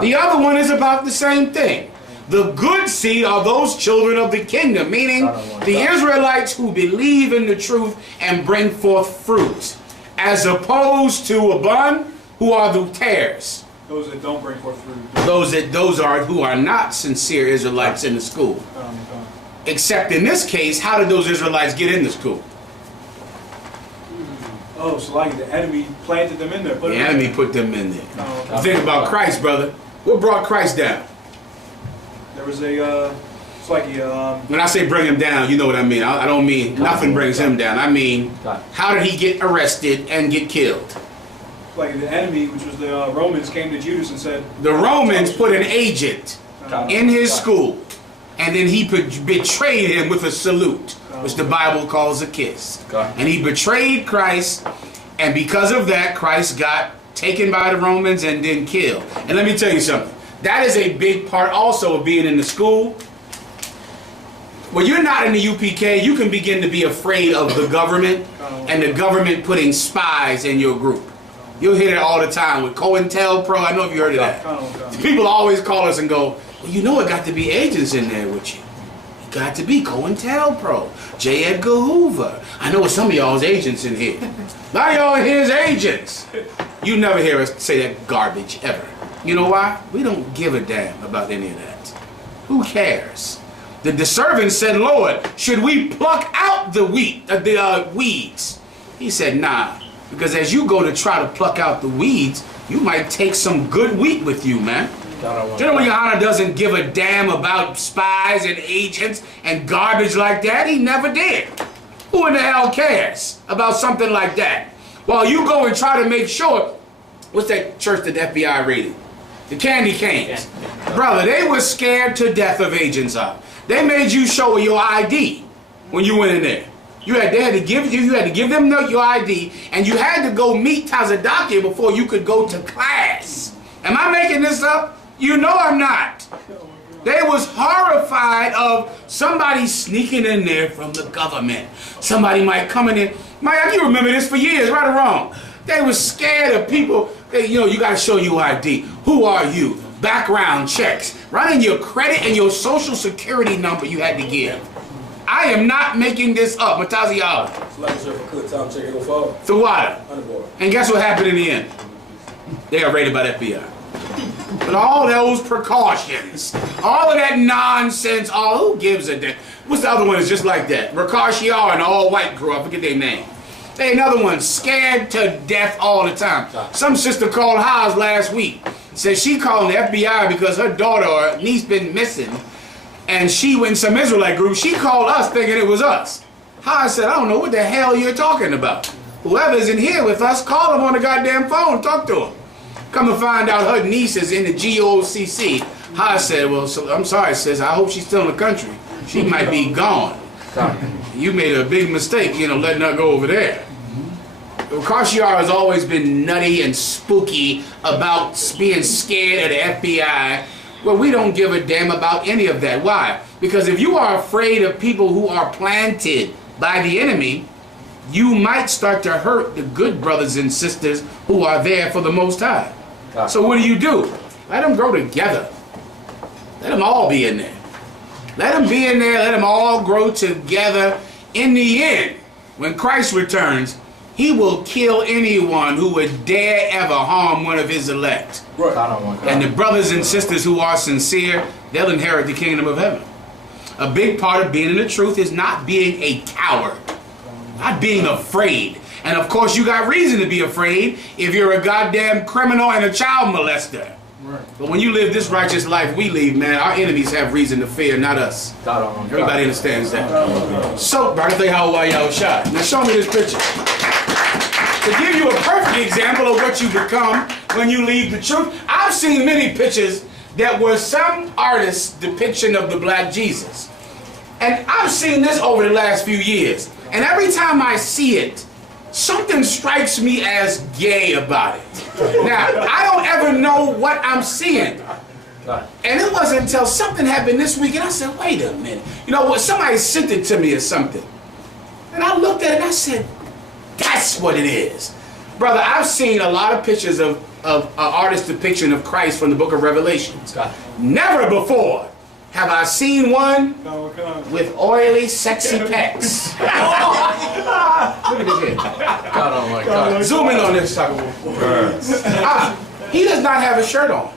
The other one is about the same thing. The good seed are those children of the kingdom, meaning the Israelites who believe in the truth and bring forth fruit, as opposed to Abban, who are the tares. Those that don't bring forth fruit. Those are who are not sincere Israelites in the school. Except in this case, how did those Israelites get in the school? Oh, so like the enemy planted them in there. The enemy put them in there. Think about Christ, brother. What brought Christ down? There was it's like when I say bring him down, you know what I mean. I don't mean nothing brings him down. I mean, how did he get arrested and get killed? Like the enemy, which was the Romans, came to Judas and said... The Romans put an agent in his school, and then he betrayed him with a salute, which the Bible calls a kiss. And he betrayed Christ, and because of that, Christ got taken by the Romans and then killed. And let me tell you something. That is a big part also of being in the school. When you're not in the UPK, you can begin to be afraid of the government and the government putting spies in your group. You'll hear it all the time with COINTELPRO. I know if you heard of that. People always call us and go, well, you know it got to be agents in there with you. It got to be COINTELPRO, J. Edgar Hoover. I know some of y'all's agents in here. A lot of y'all in here is agents. You never hear us say that garbage ever. You know why? We don't give a damn about any of that. Who cares? The servant said, Lord, should we pluck out the weeds? He said, nah. Because as you go to try to pluck out the weeds, you might take some good wheat with you, man. GEN.YAHANNA doesn't give a damn about spies and agents and garbage like that. He never did. Who in the hell cares about something like that? While you go and try to make sure, what's that church that the FBI raided? The Candy Canes. Brother, they were scared to death of agents up. They made you show your ID when you went in there. You had to give them your ID, and you had to go meet Tazadaki before you could go to class. Am I making this up? You know I'm not. They was horrified of somebody sneaking in there from the government. Somebody might come in there. Mike, you remember this for years, right or wrong. They was scared of people. You got to show you ID. Who are you? Background checks. Running your credit and your social security number you had to give. I am not making this up. Mataziala. The water. And guess what happened in the end? They are raided by the FBI. But all those precautions, all of that nonsense, who gives a damn? What's the other one that's just like that? Rakashiar and the all-white girl, I forget their name. They another one, scared to death all the time. Some sister called Haas last week. Said she called the FBI because her daughter or niece been missing. And she went in some Israelite group. She called us thinking it was us. Haas said, I don't know what the hell you're talking about. Whoever's in here with us, call them on the goddamn phone, talk to them. Come to find out her niece is in the GOCC. Haas said, well, I'm sorry, sis, I hope she's still in the country. She might be gone. You made a big mistake, letting her go over there. Kashiar has always been nutty and spooky about being scared of the FBI. Well, we don't give a damn about any of that. Why? Because if you are afraid of people who are planted by the enemy, you might start to hurt the good brothers and sisters who are there for the Most High. So what do? Let them grow together. Let them all be in there. Let them be in there. Let them all grow together. In the end, when Christ returns, he will kill anyone who would dare ever harm one of his elect. Right. And the brothers and sisters who are sincere, they'll inherit the kingdom of heaven. A big part of being in the truth is not being a coward, not being afraid. And of course you got reason to be afraid if you're a goddamn criminal and a child molester. Right. But when you live this righteous life we live, man, our enemies have reason to fear, not us. Everybody understands that. So, I now show me this picture. To give you a perfect example of what you become when you leave the truth, I've seen many pictures that were some artist's depiction of the black Jesus. And I've seen this over the last few years. And every time I see it, something strikes me as gay about it. Now, I don't ever know what I'm seeing. And it wasn't until something happened this week and I said, wait a minute. You know what? Somebody sent it to me or something. And I looked at it and I said, that's what it is. Brother, I've seen a lot of pictures of an artist's depiction of Christ from the book of Revelations. Never before have I seen one with oily, sexy pecs. Look at this here. God. Zoom in on this sucker. He does not have a shirt on.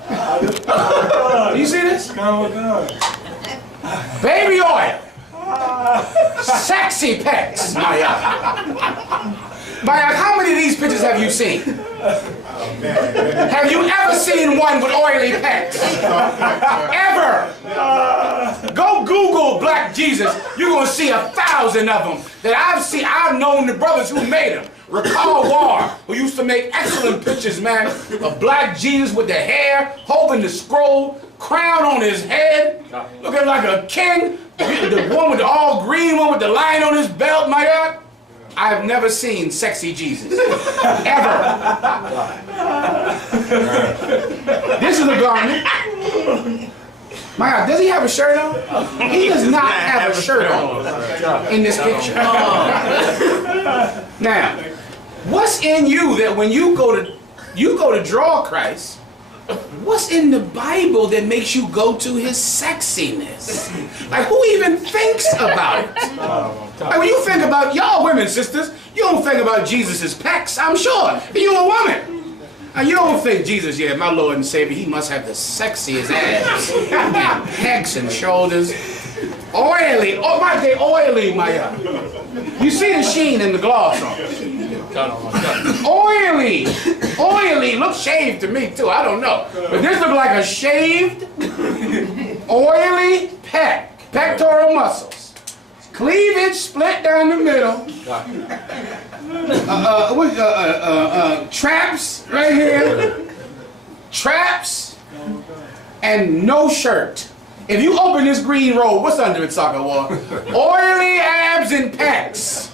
Do you see this? Baby oil. Sexy pecs. Maya, how many of these pictures have you seen? Have you ever seen one with oily pecs? Ever? Go Google Black Jesus. You're going to see 1,000 of them that I've seen. I've known the brothers who made them. Rakal War, who used to make excellent pictures, man, of Black Jesus with the hair, holding the scroll, crown on his head, looking like a king. The one with the all green one with the lion on his belt, my God. I have never seen sexy Jesus. Ever. This is a garment. My God, does he have a shirt on? He does not have a shirt on in this picture. Now, what's in you that when you go to draw Christ, what's in the Bible that makes you go to his sexiness? Like, who even thinks about it? Like, when you think about y'all women, sisters, you don't think about Jesus' pecs, I'm sure. You're a woman. And you don't think Jesus, yeah, my Lord and Savior, he must have the sexiest abs and pecs and shoulders. Oily. Oh, my, they oily, my God. You see the sheen in the gloss on it. Oily. Oily. Looks shaved to me, too. I don't know. But this looks like a shaved, oily pectoral muscles. Cleavage split down the middle. Traps right here. Traps and no shirt. If you open this green robe, what's under it, Soccer War? Oily abs and pecs.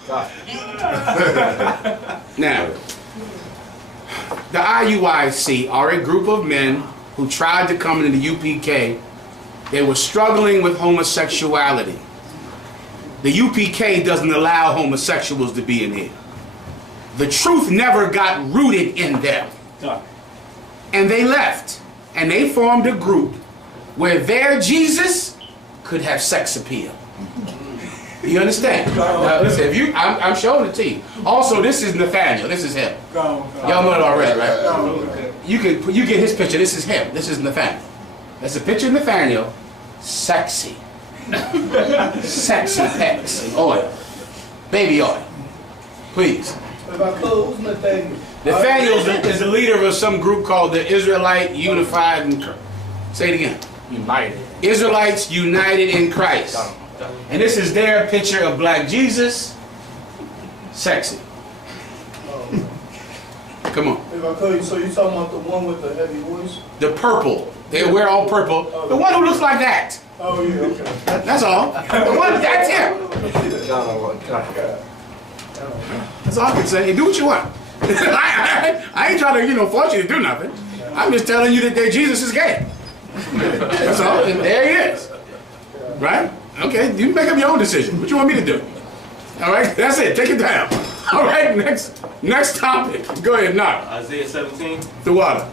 Now, the IUIC are a group of men who tried to come into the UPK, they were struggling with homosexuality. The UPK doesn't allow homosexuals to be in here. The truth never got rooted in them. And they left. And they formed a group where their Jesus could have sex appeal. You understand? Now listen, if I'm showing it to you. Also, this is Nathaniel. This is him. Y'all know it already, right? You get his picture. This is him. This is Nathaniel. That's a picture of Nathaniel. Sexy. Sexy pecs and oil. Baby oil. Please. Nathaniel is the leader of some group called the Israelite Unified and say it again. United. Israelites United in Christ. And this is their picture of black Jesus. Sexy. Come on. If I could, so you talking about the one with the heavy voice? The purple. They wear all purple. The one who looks like that. Oh yeah, okay. That's all. The one, that's him. That's all I can say. Do what you want. I ain't trying to, force you to do nothing. I'm just telling you that Jesus is gay. That's all. And there he is. Right? Okay, you make up your own decision. What you want me to do? All right, that's it. Take it down. All right, next topic. Go ahead, knock. Isaiah 17. The water.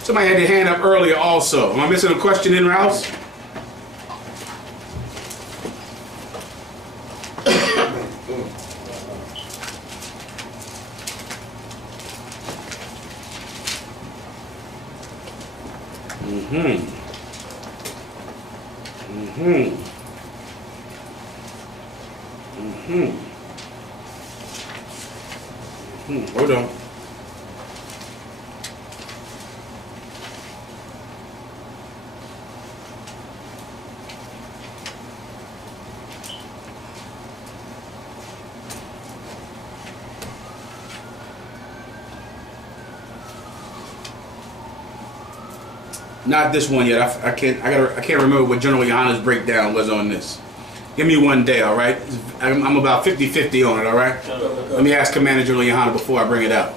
Somebody had their hand up earlier also. Am I missing a question in the house? Hold on. Not this one yet. I can't remember what General Yohanna's breakdown was on this. Give me one day, all right? I'm about 50-50 on it, all right? Let me ask Commander General Yohanna before I bring it out.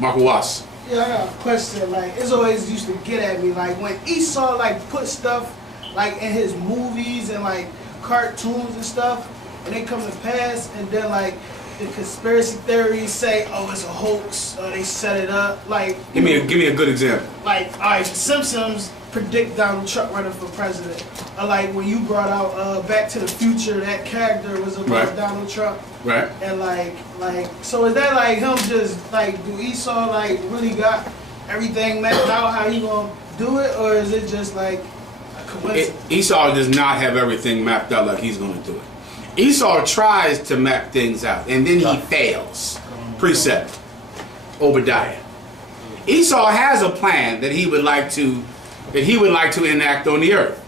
Marco Was. Yeah, I got a question. Like, it's always used to get at me. Like, when Esau, like, put stuff, like, in his movies and, like, cartoons and stuff, and they come to pass, and then, like, the conspiracy theories say, oh, it's a hoax, or they set it up. Like, give me a good example. Like, all right, the Simpsons predict Donald Trump running for president. Or like when you brought out Back to the Future, that character was about Donald Trump. Right. And like, so is that like him just like, do Esau like really got everything mapped out how he gonna do it, or is it just like a coincidence? Esau does not have everything mapped out like he's gonna do it. Esau tries to map things out, and then he fails. Precept. Obadiah. Esau has a plan that he would like to enact on the earth.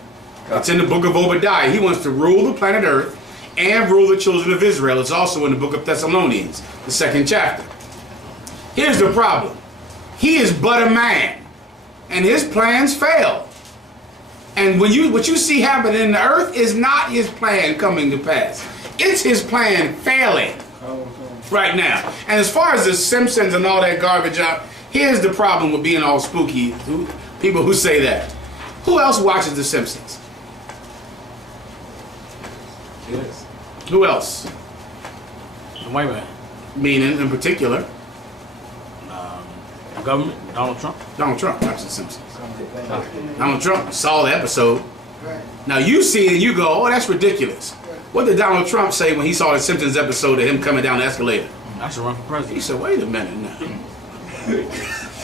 It's in the book of Obadiah. He wants to rule the planet Earth and rule the children of Israel. It's also in the book of Thessalonians, the 2nd chapter. Here's the problem. He is but a man, and his plans fail. And what you see happening in the earth is not his plan coming to pass. It's his plan failing right now. And as far as the Simpsons and all that garbage out, here's the problem with being all spooky. People who say that. Who else watches the Simpsons? Yes. Who else? Wait a minute. Meaning in particular? The government? Donald Trump? Donald Trump watches the Simpsons. Donald Trump saw the episode. Right. Now you see it and you go, oh, that's ridiculous. What did Donald Trump say when he saw the Simpsons episode of him coming down the escalator? I should run for president. He said, wait a minute now.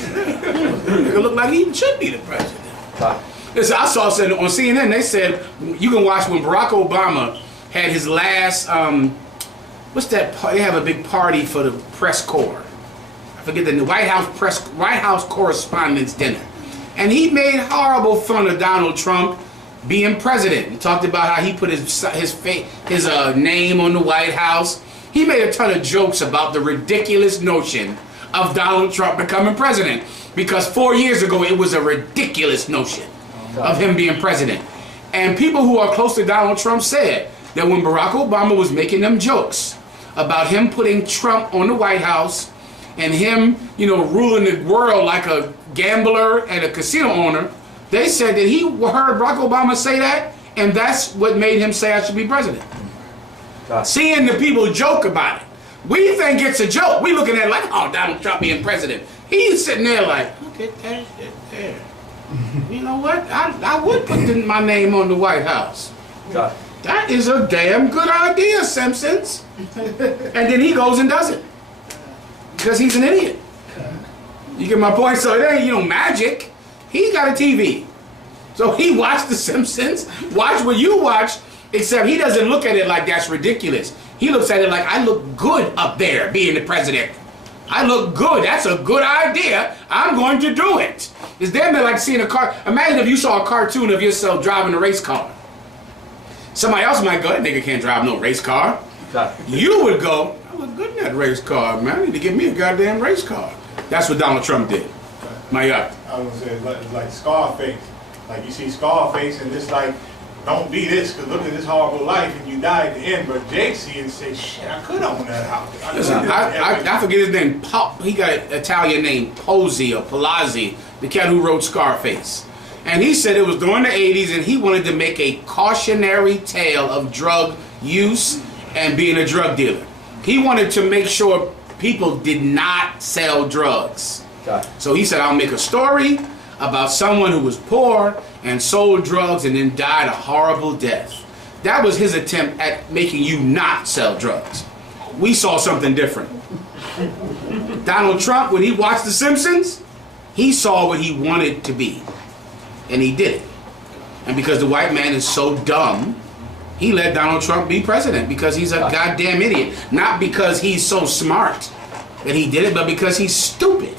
It look like he should be the president. Listen, I saw something on CNN. They said you can watch when Barack Obama had his last, what's that? They have a big party for the press corps. I forget the White House Correspondents' Dinner. And he made horrible fun of Donald Trump being president. He talked about how he put his name on the White House. He made a ton of jokes about the ridiculous notion of Donald Trump becoming president. Because 4 years ago, it was a ridiculous notion of him being president. And people who are close to Donald Trump said that when Barack Obama was making them jokes about him putting Trump on the White House and him, you know, ruling the world like a gambler and a casino owner, they said that he heard Barack Obama say that, and that's what made him say I should be president. Seeing the people joke about it. We think it's a joke. We looking at it like, oh, Donald Trump being president. He's sitting there like, look at that shit there. You know what? I would put my name on the White House. That is a damn good idea, Simpsons. And then he goes and does it. Because he's an idiot. You get my point? So it ain't, you know, magic. He got a TV. So he watched The Simpsons, watch what you watch, except he doesn't look at it like that's ridiculous. He looks at it like, I look good up there being the president. I look good. That's a good idea. I'm going to do it. It's damn near like seeing a car. Imagine if you saw a cartoon of yourself driving a race car. Somebody else might go, that nigga can't drive no race car. You would go, I look good in that race car, man. I need to get me a goddamn race car. That's what Donald Trump did. My I was gonna say, it's like Scarface. Like you see Scarface and it's like, don't be this, because look at this horrible life and you die at the end. But Jake see and say, shit, I could own that house. Listen, I forget his name. He got an Italian name, Pozzi or Palazzi, the cat who wrote Scarface. And he said it was during the 80s and he wanted to make a cautionary tale of drug use and being a drug dealer. He wanted to make sure people did not sell drugs. So he said, I'll make a story about someone who was poor and sold drugs and then died a horrible death. That was his attempt at making you not sell drugs. We saw something different. Donald Trump, when he watched The Simpsons, he saw what he wanted to be. And he did it. And because the white man is so dumb, he let Donald Trump be president because he's a goddamn idiot. Not because he's so smart that he did it, but because he's stupid.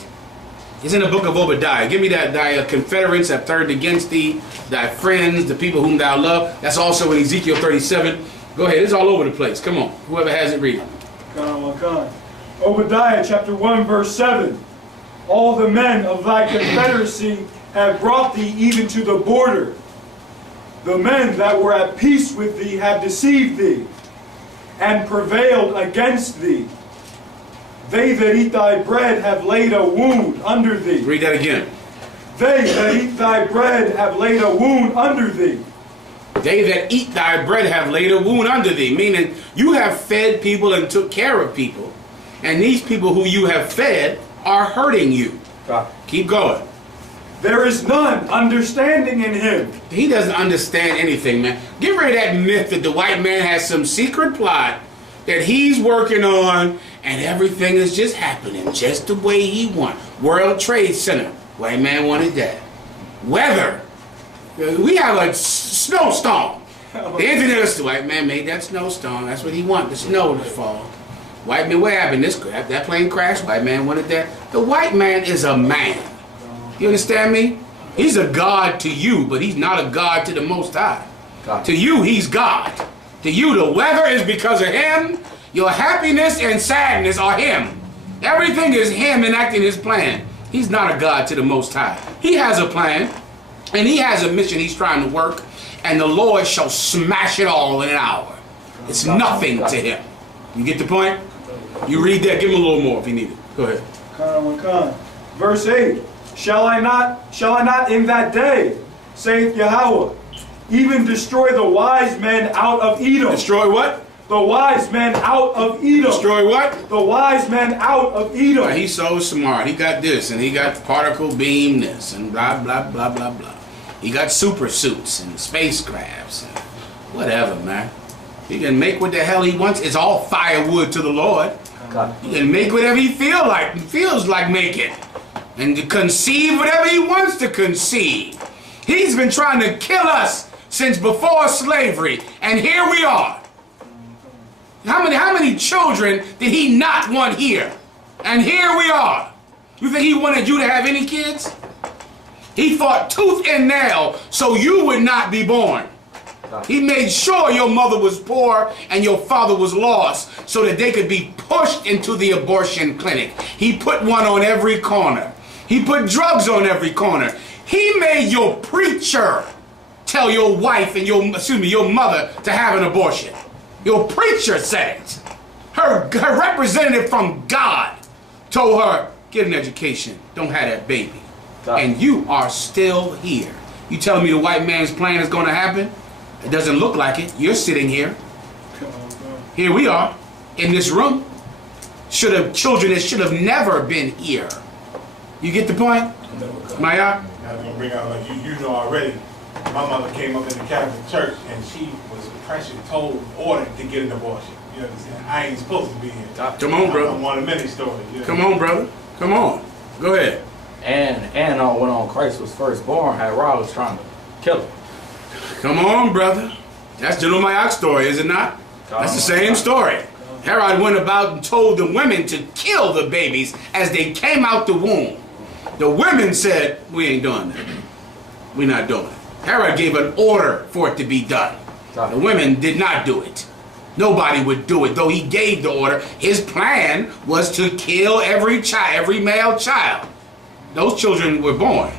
It's in the book of Obadiah. Give me that, thy Confederates have turned against thee, thy friends, the people whom thou love. That's also in Ezekiel 37. Go ahead, it's all over the place. Come on, whoever has it, read it. Obadiah chapter 1 verse 7. All the men of thy confederacy have brought thee even to the border. The men that were at peace with thee have deceived thee, and prevailed against thee. They that eat thy bread have laid a wound under thee. Read that again. They that eat thy bread have laid a wound under thee. They that eat thy bread have laid a wound under thee. Meaning you have fed people and took care of people. And these people who you have fed are hurting you. Keep going. There is none understanding in him. He doesn't understand anything, man. Get rid of that myth that the white man has some secret plot that he's working on and everything is just happening just the way he wants. World Trade Center. White man wanted that. Weather. We have a snowstorm. The engineers, the white man made that snowstorm. That's what he wanted, the snow to fall. White man, what happened? That plane crashed. White man wanted that. The white man is a man. You understand me? He's a God to you, but he's not a God to the Most High. To you, he's God. To you, the weather is because of him. Your happiness and sadness are him. Everything is him enacting his plan. He's not a God to the Most High. He has a plan, and he has a mission he's trying to work, and the Lord shall smash it all in an hour. It's nothing to him. You get the point? You read that. Give him a little more if you need it. Go ahead. Verse 8. Shall I not in that day, saith Yahweh, even destroy the wise men out of Edom? Destroy what? The wise men out of Edom. Destroy what? The wise men out of Edom. Well, he's so smart. He got this, and he got particle beam this, and blah, blah, blah, blah, blah. He got super suits and spacecrafts and whatever, man. He can make what the hell he wants. It's all firewood to the Lord. He can make whatever he feels like making. And to conceive whatever he wants to conceive. He's been trying to kill us since before slavery, and here we are. How many children did he not want here? And here we are. You think he wanted you to have any kids? He fought tooth and nail so you would not be born. He made sure your mother was poor and your father was lost so that they could be pushed into the abortion clinic. He put one on every corner. He put drugs on every corner. He made your preacher tell your wife and your mother to have an abortion. Your preacher said it. Her representative from God told her, get an education, don't have that baby. And you are still here. You telling me the white man's plan is going to happen? It doesn't look like it. You're sitting here. Here we are, in this room. Children that should have never been here. You get the point? Maya? I was gonna bring out, like you know already, my mother came up in the Catholic Church and she was pressured, told, ordered to get an abortion. You understand? I ain't supposed to be here. Come on, brother. I'm one of many stories. You know? Come on, brother. Come on. Go ahead. And when on Christ was first born, Herod was trying to kill him. Come on, brother. That's General Mayak's story, is it not? That's the same story. Herod went about and told the women to kill the babies as they came out the womb. The women said, we ain't doing that. We're not doing it. Herod gave an order for it to be done. The women did not do it. Nobody would do it, though he gave the order. His plan was to kill every child, every male child. Those children were born.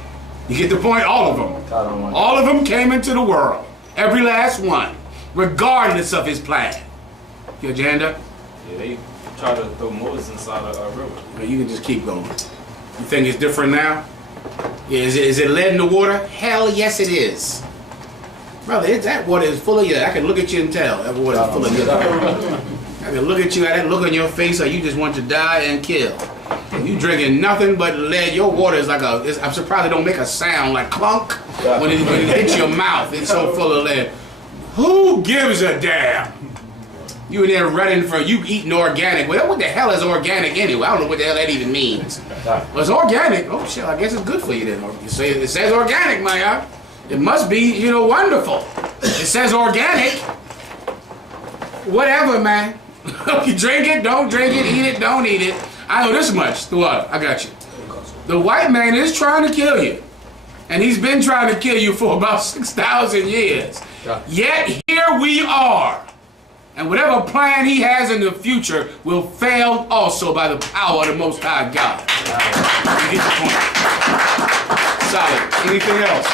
You get the point? All of them. All of them came into the world. Every last one. Regardless of his plan. You got your hand up? Yeah, they try to throw Moses inside a river. Well, you can just keep going. You think it's different now? Yeah, is it lead in the water? Hell yes it is. Brother, that water is full of you. I can look at you and tell that water is full of you. I can look at you, that look on your face, or you just want to die and kill. You drinking nothing but lead. Your water is like I'm surprised it don't make a sound like clunk when it hits your mouth. It's so full of lead. Who gives a damn? You in there running for you eating organic. Well, what the hell is organic anyway? I don't know what the hell that even means. Well, it's organic. Oh shit, I guess it's good for you then. It says organic, Maya. It must be, wonderful. It says organic. Whatever, man. You drink it, don't drink it, eat it, don't eat it. I know this much. What? I got you. The white man is trying to kill you. And he's been trying to kill you for about 6,000 years. Yet here we are. And whatever plan he has in the future will fail also by the power of the Most High God. You get the point. Solid. Anything else?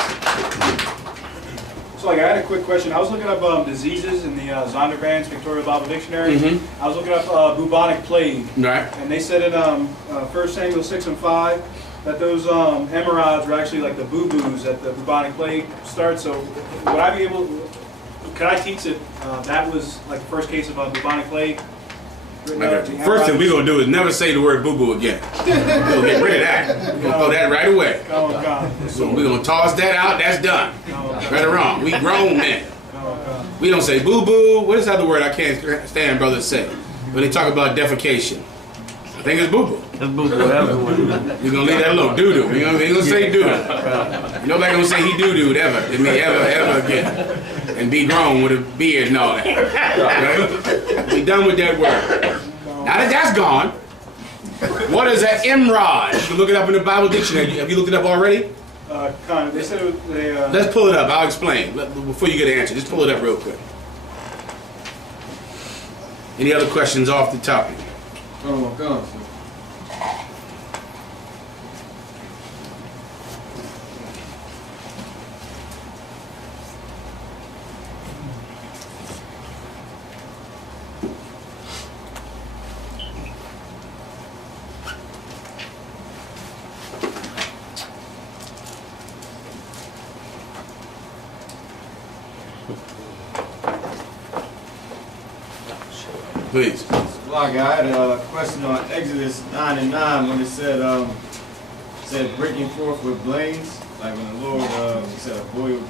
So, I had a quick question. I was looking up diseases in the Zondervan's Pictorial Bible Dictionary. I was looking up bubonic plague. Right. And they said in 1 Samuel 6 and 5 that those hemorrhoids were actually like the boo-boos that the bubonic plague starts. So, would I be able... Could I teach that that was like the first case of bubonic plague? First thing we're going to do is never say the word boo-boo again. We'll get rid of that. We're going to throw that right away. So we're going to toss that out. That's done. Right or wrong. We grown men. We don't say boo-boo. What is that other word I can't stand brothers say? When they talk about defecation. I think it's boo-boo. It's boo-boo. We're going to leave that alone. Doo-doo. We're going to say doo-doo. Nobody going to say he doo-dooed ever. I mean, ever again. And be grown with a beard and all that. Right? We done with that word. Now that that's gone, what is an emerald? You can look it up in the Bible dictionary. Have you looked it up already? Kind of. They said it was Let's pull it up. I'll explain. Before you get an answer, just pull it up real quick. Any other questions off the topic? Oh my God. Please. Like I had a question on Exodus 9 and 9 when it said breaking forth with blaze. Like when the Lord said a boy was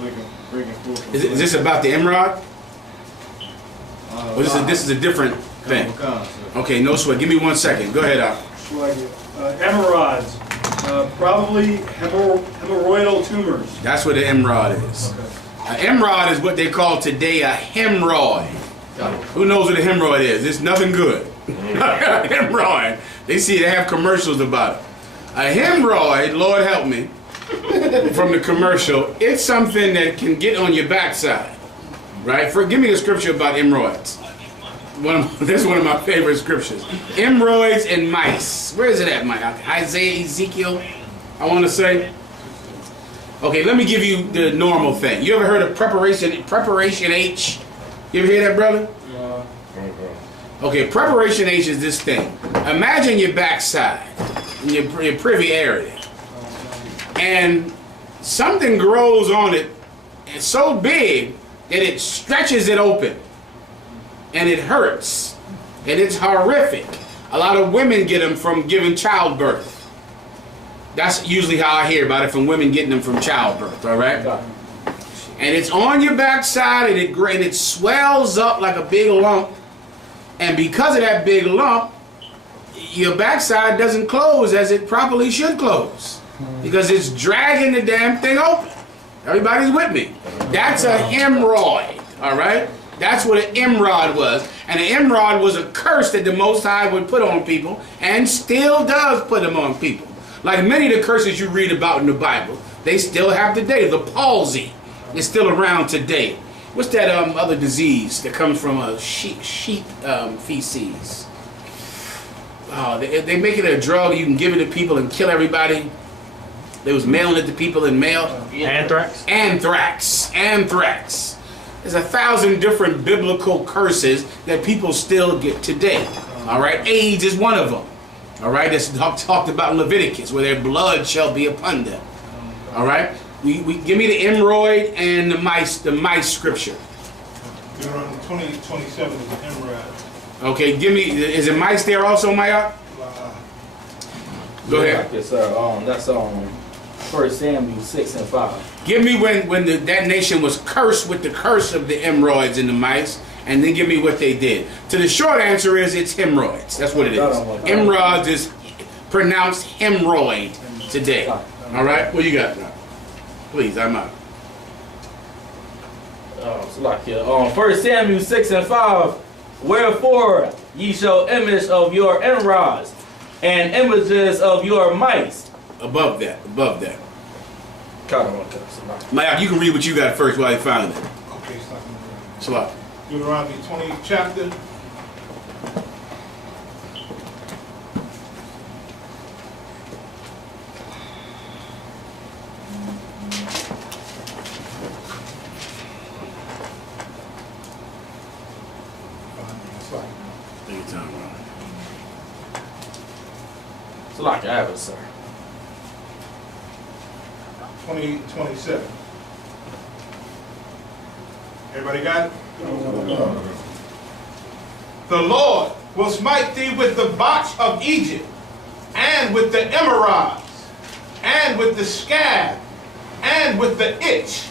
breaking forth. Is this about the emerald? Or this is a different thing? Okay, no sweat. Give me 1 second. Go ahead, Al. hemorrhoids, probably hemorrhoidal tumors. That's what the emerald is. An emerald is what they call today a hemorrhoid. Who knows what a hemorrhoid is? It's nothing good. Hemorrhoid. They have commercials about it. A hemorrhoid, Lord help me, from the commercial, it's something that can get on your backside. Right? Give me a scripture about hemorrhoids. This is one of my favorite scriptures. Hemorrhoids and mice. Where is it at, Mike? Isaiah, Ezekiel, I want to say. Okay, let me give you the normal thing. You ever heard of preparation H? You ever hear that, brother? Okay, preparation H is this thing. Imagine your backside, in your privy area, and something grows on it. It's so big that it stretches it open, and it hurts, and it's horrific. A lot of women get them from giving childbirth. That's usually how I hear about it, from women getting them from childbirth, all right? And it's on your backside, and it swells up like a big lump. And because of that big lump, your backside doesn't close as it properly should close. Because it's dragging the damn thing open. Everybody's with me. That's a hemorrhoid, all right? That's what an emerald was. And an emerald was a curse that the Most High would put on people, and still does put them on people. Like many of the curses you read about in the Bible, they still have today. The palsy is still around today. What's that other disease that comes from sheep feces? Oh, they make it a drug. You can give it to people and kill everybody. They was mailing it to people in mail. Anthrax? Anthrax. There's 1,000 different biblical curses that people still get today. All right, AIDS is one of them. All right, that's talked about in Leviticus, where their blood shall be upon them. All right, we give me the hemorrhoid and the mice scripture. Deuteronomy 20:27 is the hemorrhoid. Okay, give me. Is it mice there also, Maya? Go ahead. Yes, sir. That's 1 Samuel 6:5. Give me when that nation was cursed with the curse of the hemorrhoids and the mice, and then give me what they did. So the short answer is it's hemorrhoids. That's what it is. Hemorrhoids is pronounced hemorrhoid today. All right, what you got now? Please, I'm out. So like here, 1 Samuel 6:5. Wherefore ye shall image of your hemorrhoids and images of your mice. Above that. Okay, Maya, you can read what you got first while you find it. Okay, Shalom. Deuteronomy 20th chapter. Take your time, bro. So like I have it, sir. 20:27. Everybody got it? The Lord will smite thee with the botch of Egypt, and with the emerods, and with the scab, and with the itch,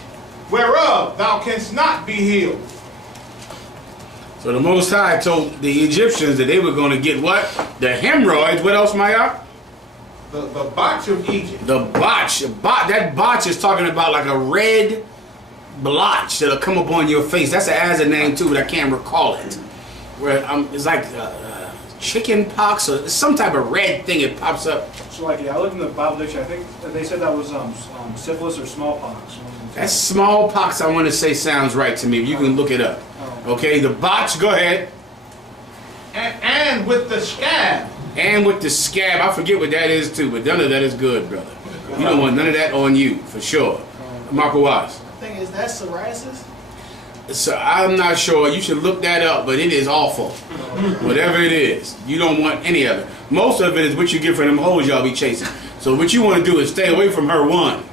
whereof thou canst not be healed. So the Most High told the Egyptians that they were going to get what? The hemorrhoids. What else, Maya? The botch of Egypt. The botch. That botch is talking about like a red blotch that'll come up on your face. That's has a name too, but I can't recall it. Where it's like chicken pox or some type of red thing. It pops up. So like, yeah, I looked in the Bible dictionary. I think that they said that was syphilis or smallpox. That smallpox, I want to say, sounds right to me. You can look it up. Okay, the botch. Go ahead. And with the scab. And with the scab, I forget what that is too, but none of that is good, brother. You don't want none of that on you, for sure. Marco Wise. Thing is, that psoriasis? So I'm not sure. You should look that up, but it is awful. Whatever it is, you don't want any of it. Most of it is what you get from them hoes y'all be chasing. So what you want to do is stay away from her one.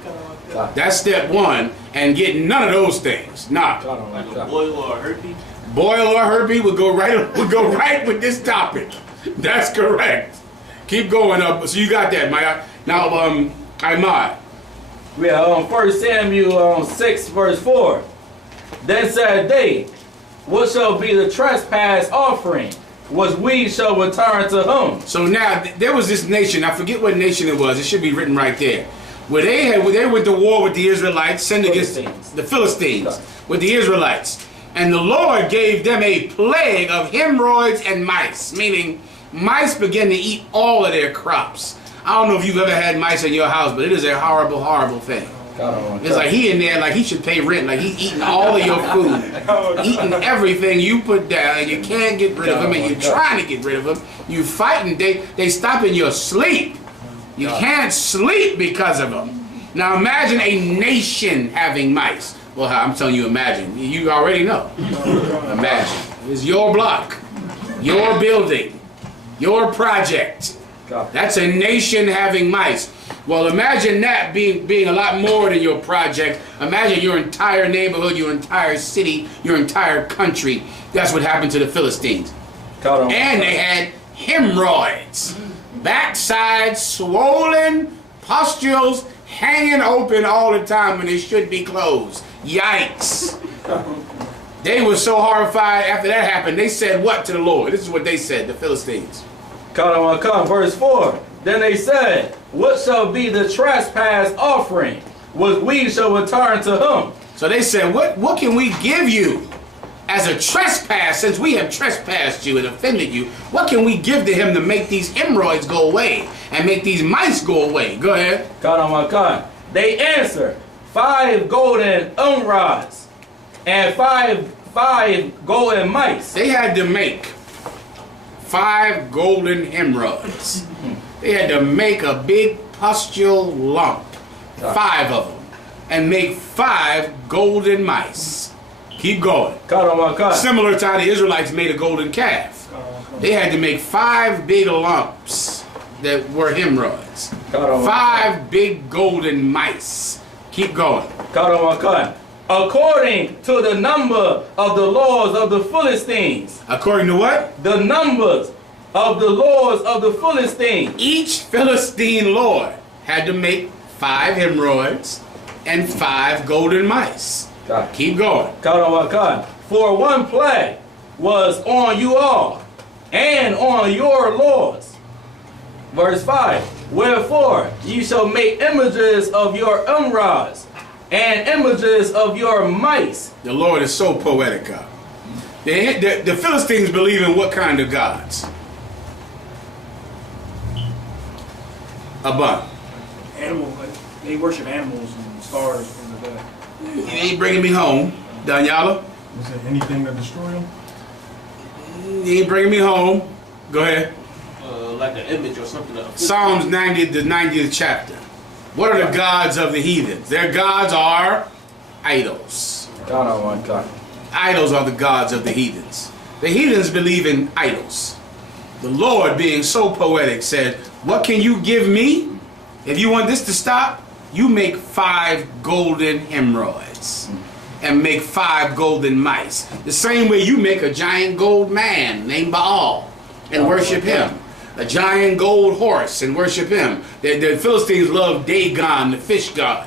That's step one, and get none of those things. Nah. Boil or herpes? Boil or herpes would go right with this topic. That's correct. Keep going up. So you got that, Maya. Now, Ahmad. Yeah, 1 Samuel 6 verse 4. Then said they, what shall be the trespass offering, which we shall return to whom? So now there was this nation. I forget what nation it was. It should be written right there. Where they went to war with the Israelites, sent against the Philistines with the Israelites, and the Lord gave them a plague of hemorrhoids and mice, meaning mice began to eat all of their crops. I don't know if you've ever had mice in your house, but it is a horrible, horrible thing. It's like he in there like he should pay rent, like he's eating all of your food, eating everything you put down, and you can't get rid of him, and you're trying to get rid of him. You fighting, they stop in your sleep. You can't sleep because of them. Now imagine a nation having mice. Well, I'm telling you, imagine. You already know. Imagine. It's your block. your building, your project. That's a nation having mice. Well, imagine that being a lot more than your project. Imagine your entire neighborhood, your entire city, your entire country. That's what happened to the Philistines. And they had hemorrhoids. Backside swollen, pustules hanging open all the time when they should be closed. Yikes. They were so horrified after that happened. They said what to the Lord? This is what they said, the Philistines. Verse 4. Then they said, what shall be the trespass offering, which we shall return to him? So they said, what can we give you as a trespass, since we have trespassed you and offended you? What can we give to him to make these hemorrhoids go away and make these mice go away? Go ahead. They answered, 5 golden rods and five golden mice. They had to make 5 golden hemorrhoids. They had to make a big pustule lump, 5 of them, and make 5 golden mice. Keep going. Similar to how the Israelites made a golden calf. They had to make 5 big lumps that were hemorrhoids. 5 big golden mice. Keep going. According to the number of the lords of the Philistines. According to what? The numbers of the lords of the Philistines. Each Philistine lord had to make 5 hemorrhoids and 5 golden mice. Keep going. For one plague was on you all and on your lords. Verse 5. Wherefore ye shall make images of your rods and images of your mice. The Lord is so poetic, God. The Philistines believe in what kind of gods? Abba. Animal, they worship animals and stars and the dead. You ain't bringing me home, Danyala. Is there anything that destroy them? You ain't bringing me home. Go ahead. Like an image or something. Psalms 90, the 90th chapter. What are the gods of the heathens? Their gods are idols. Idols are the gods of the heathens. The heathens believe in idols. The Lord, being so poetic, said, what can you give me? If you want this to stop, you make 5 golden hemorrhoids and make 5 golden mice. The same way you make a giant gold man named Baal and worship him. A giant gold horse and worship him. The Philistines love Dagon, the fish god.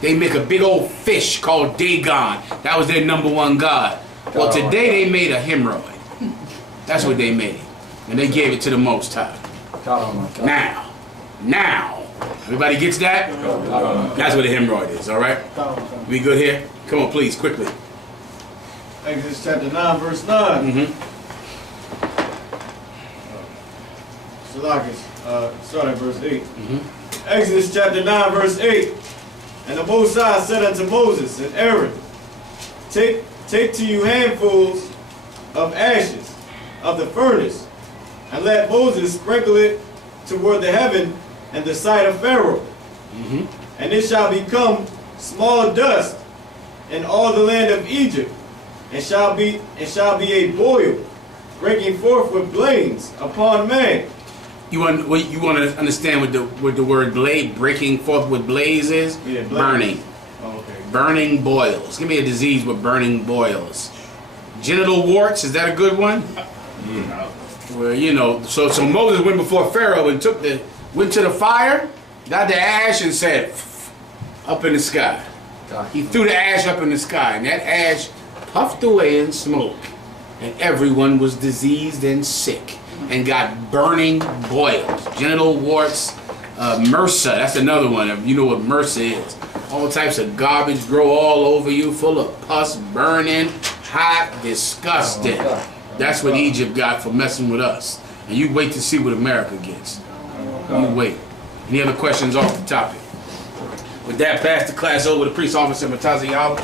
They make a big old fish called Dagon. That was their #1 god. Well, today they made a hemorrhoid. That's what they made. And they gave it to the Most High. Now, everybody gets that? That's what a hemorrhoid is, all right? We good here? Come on, please, quickly. Exodus chapter 9, verse 9. Start at verse 8. Exodus chapter 9, verse 8. And the Most High said unto Moses and Aaron, Take to you handfuls of ashes of the furnace, and let Moses sprinkle it toward the heaven and the sight of Pharaoh. And it shall become small dust in all the land of Egypt, and shall be a boil, breaking forth with blains upon man. You want to understand what the word blade, breaking forth with blaze is? Yeah, burning. Oh, okay. Burning boils. Give me a disease with burning boils. Genital warts, is that a good one? Well, you know, so Moses went before Pharaoh and went to the fire, got the ash and said, up in the sky. He threw the ash up in the sky, and that ash puffed away in smoke, and everyone was diseased and sick and got burning boils, genital warts, MRSA, that's another one. You know what MRSA is. All types of garbage grow all over you, full of pus, burning, hot, disgusting. That's what Egypt got for messing with us. And you wait to see what America gets. You wait. Any other questions off the topic? With that, pass the class over to Priest Officer Mataza Yala.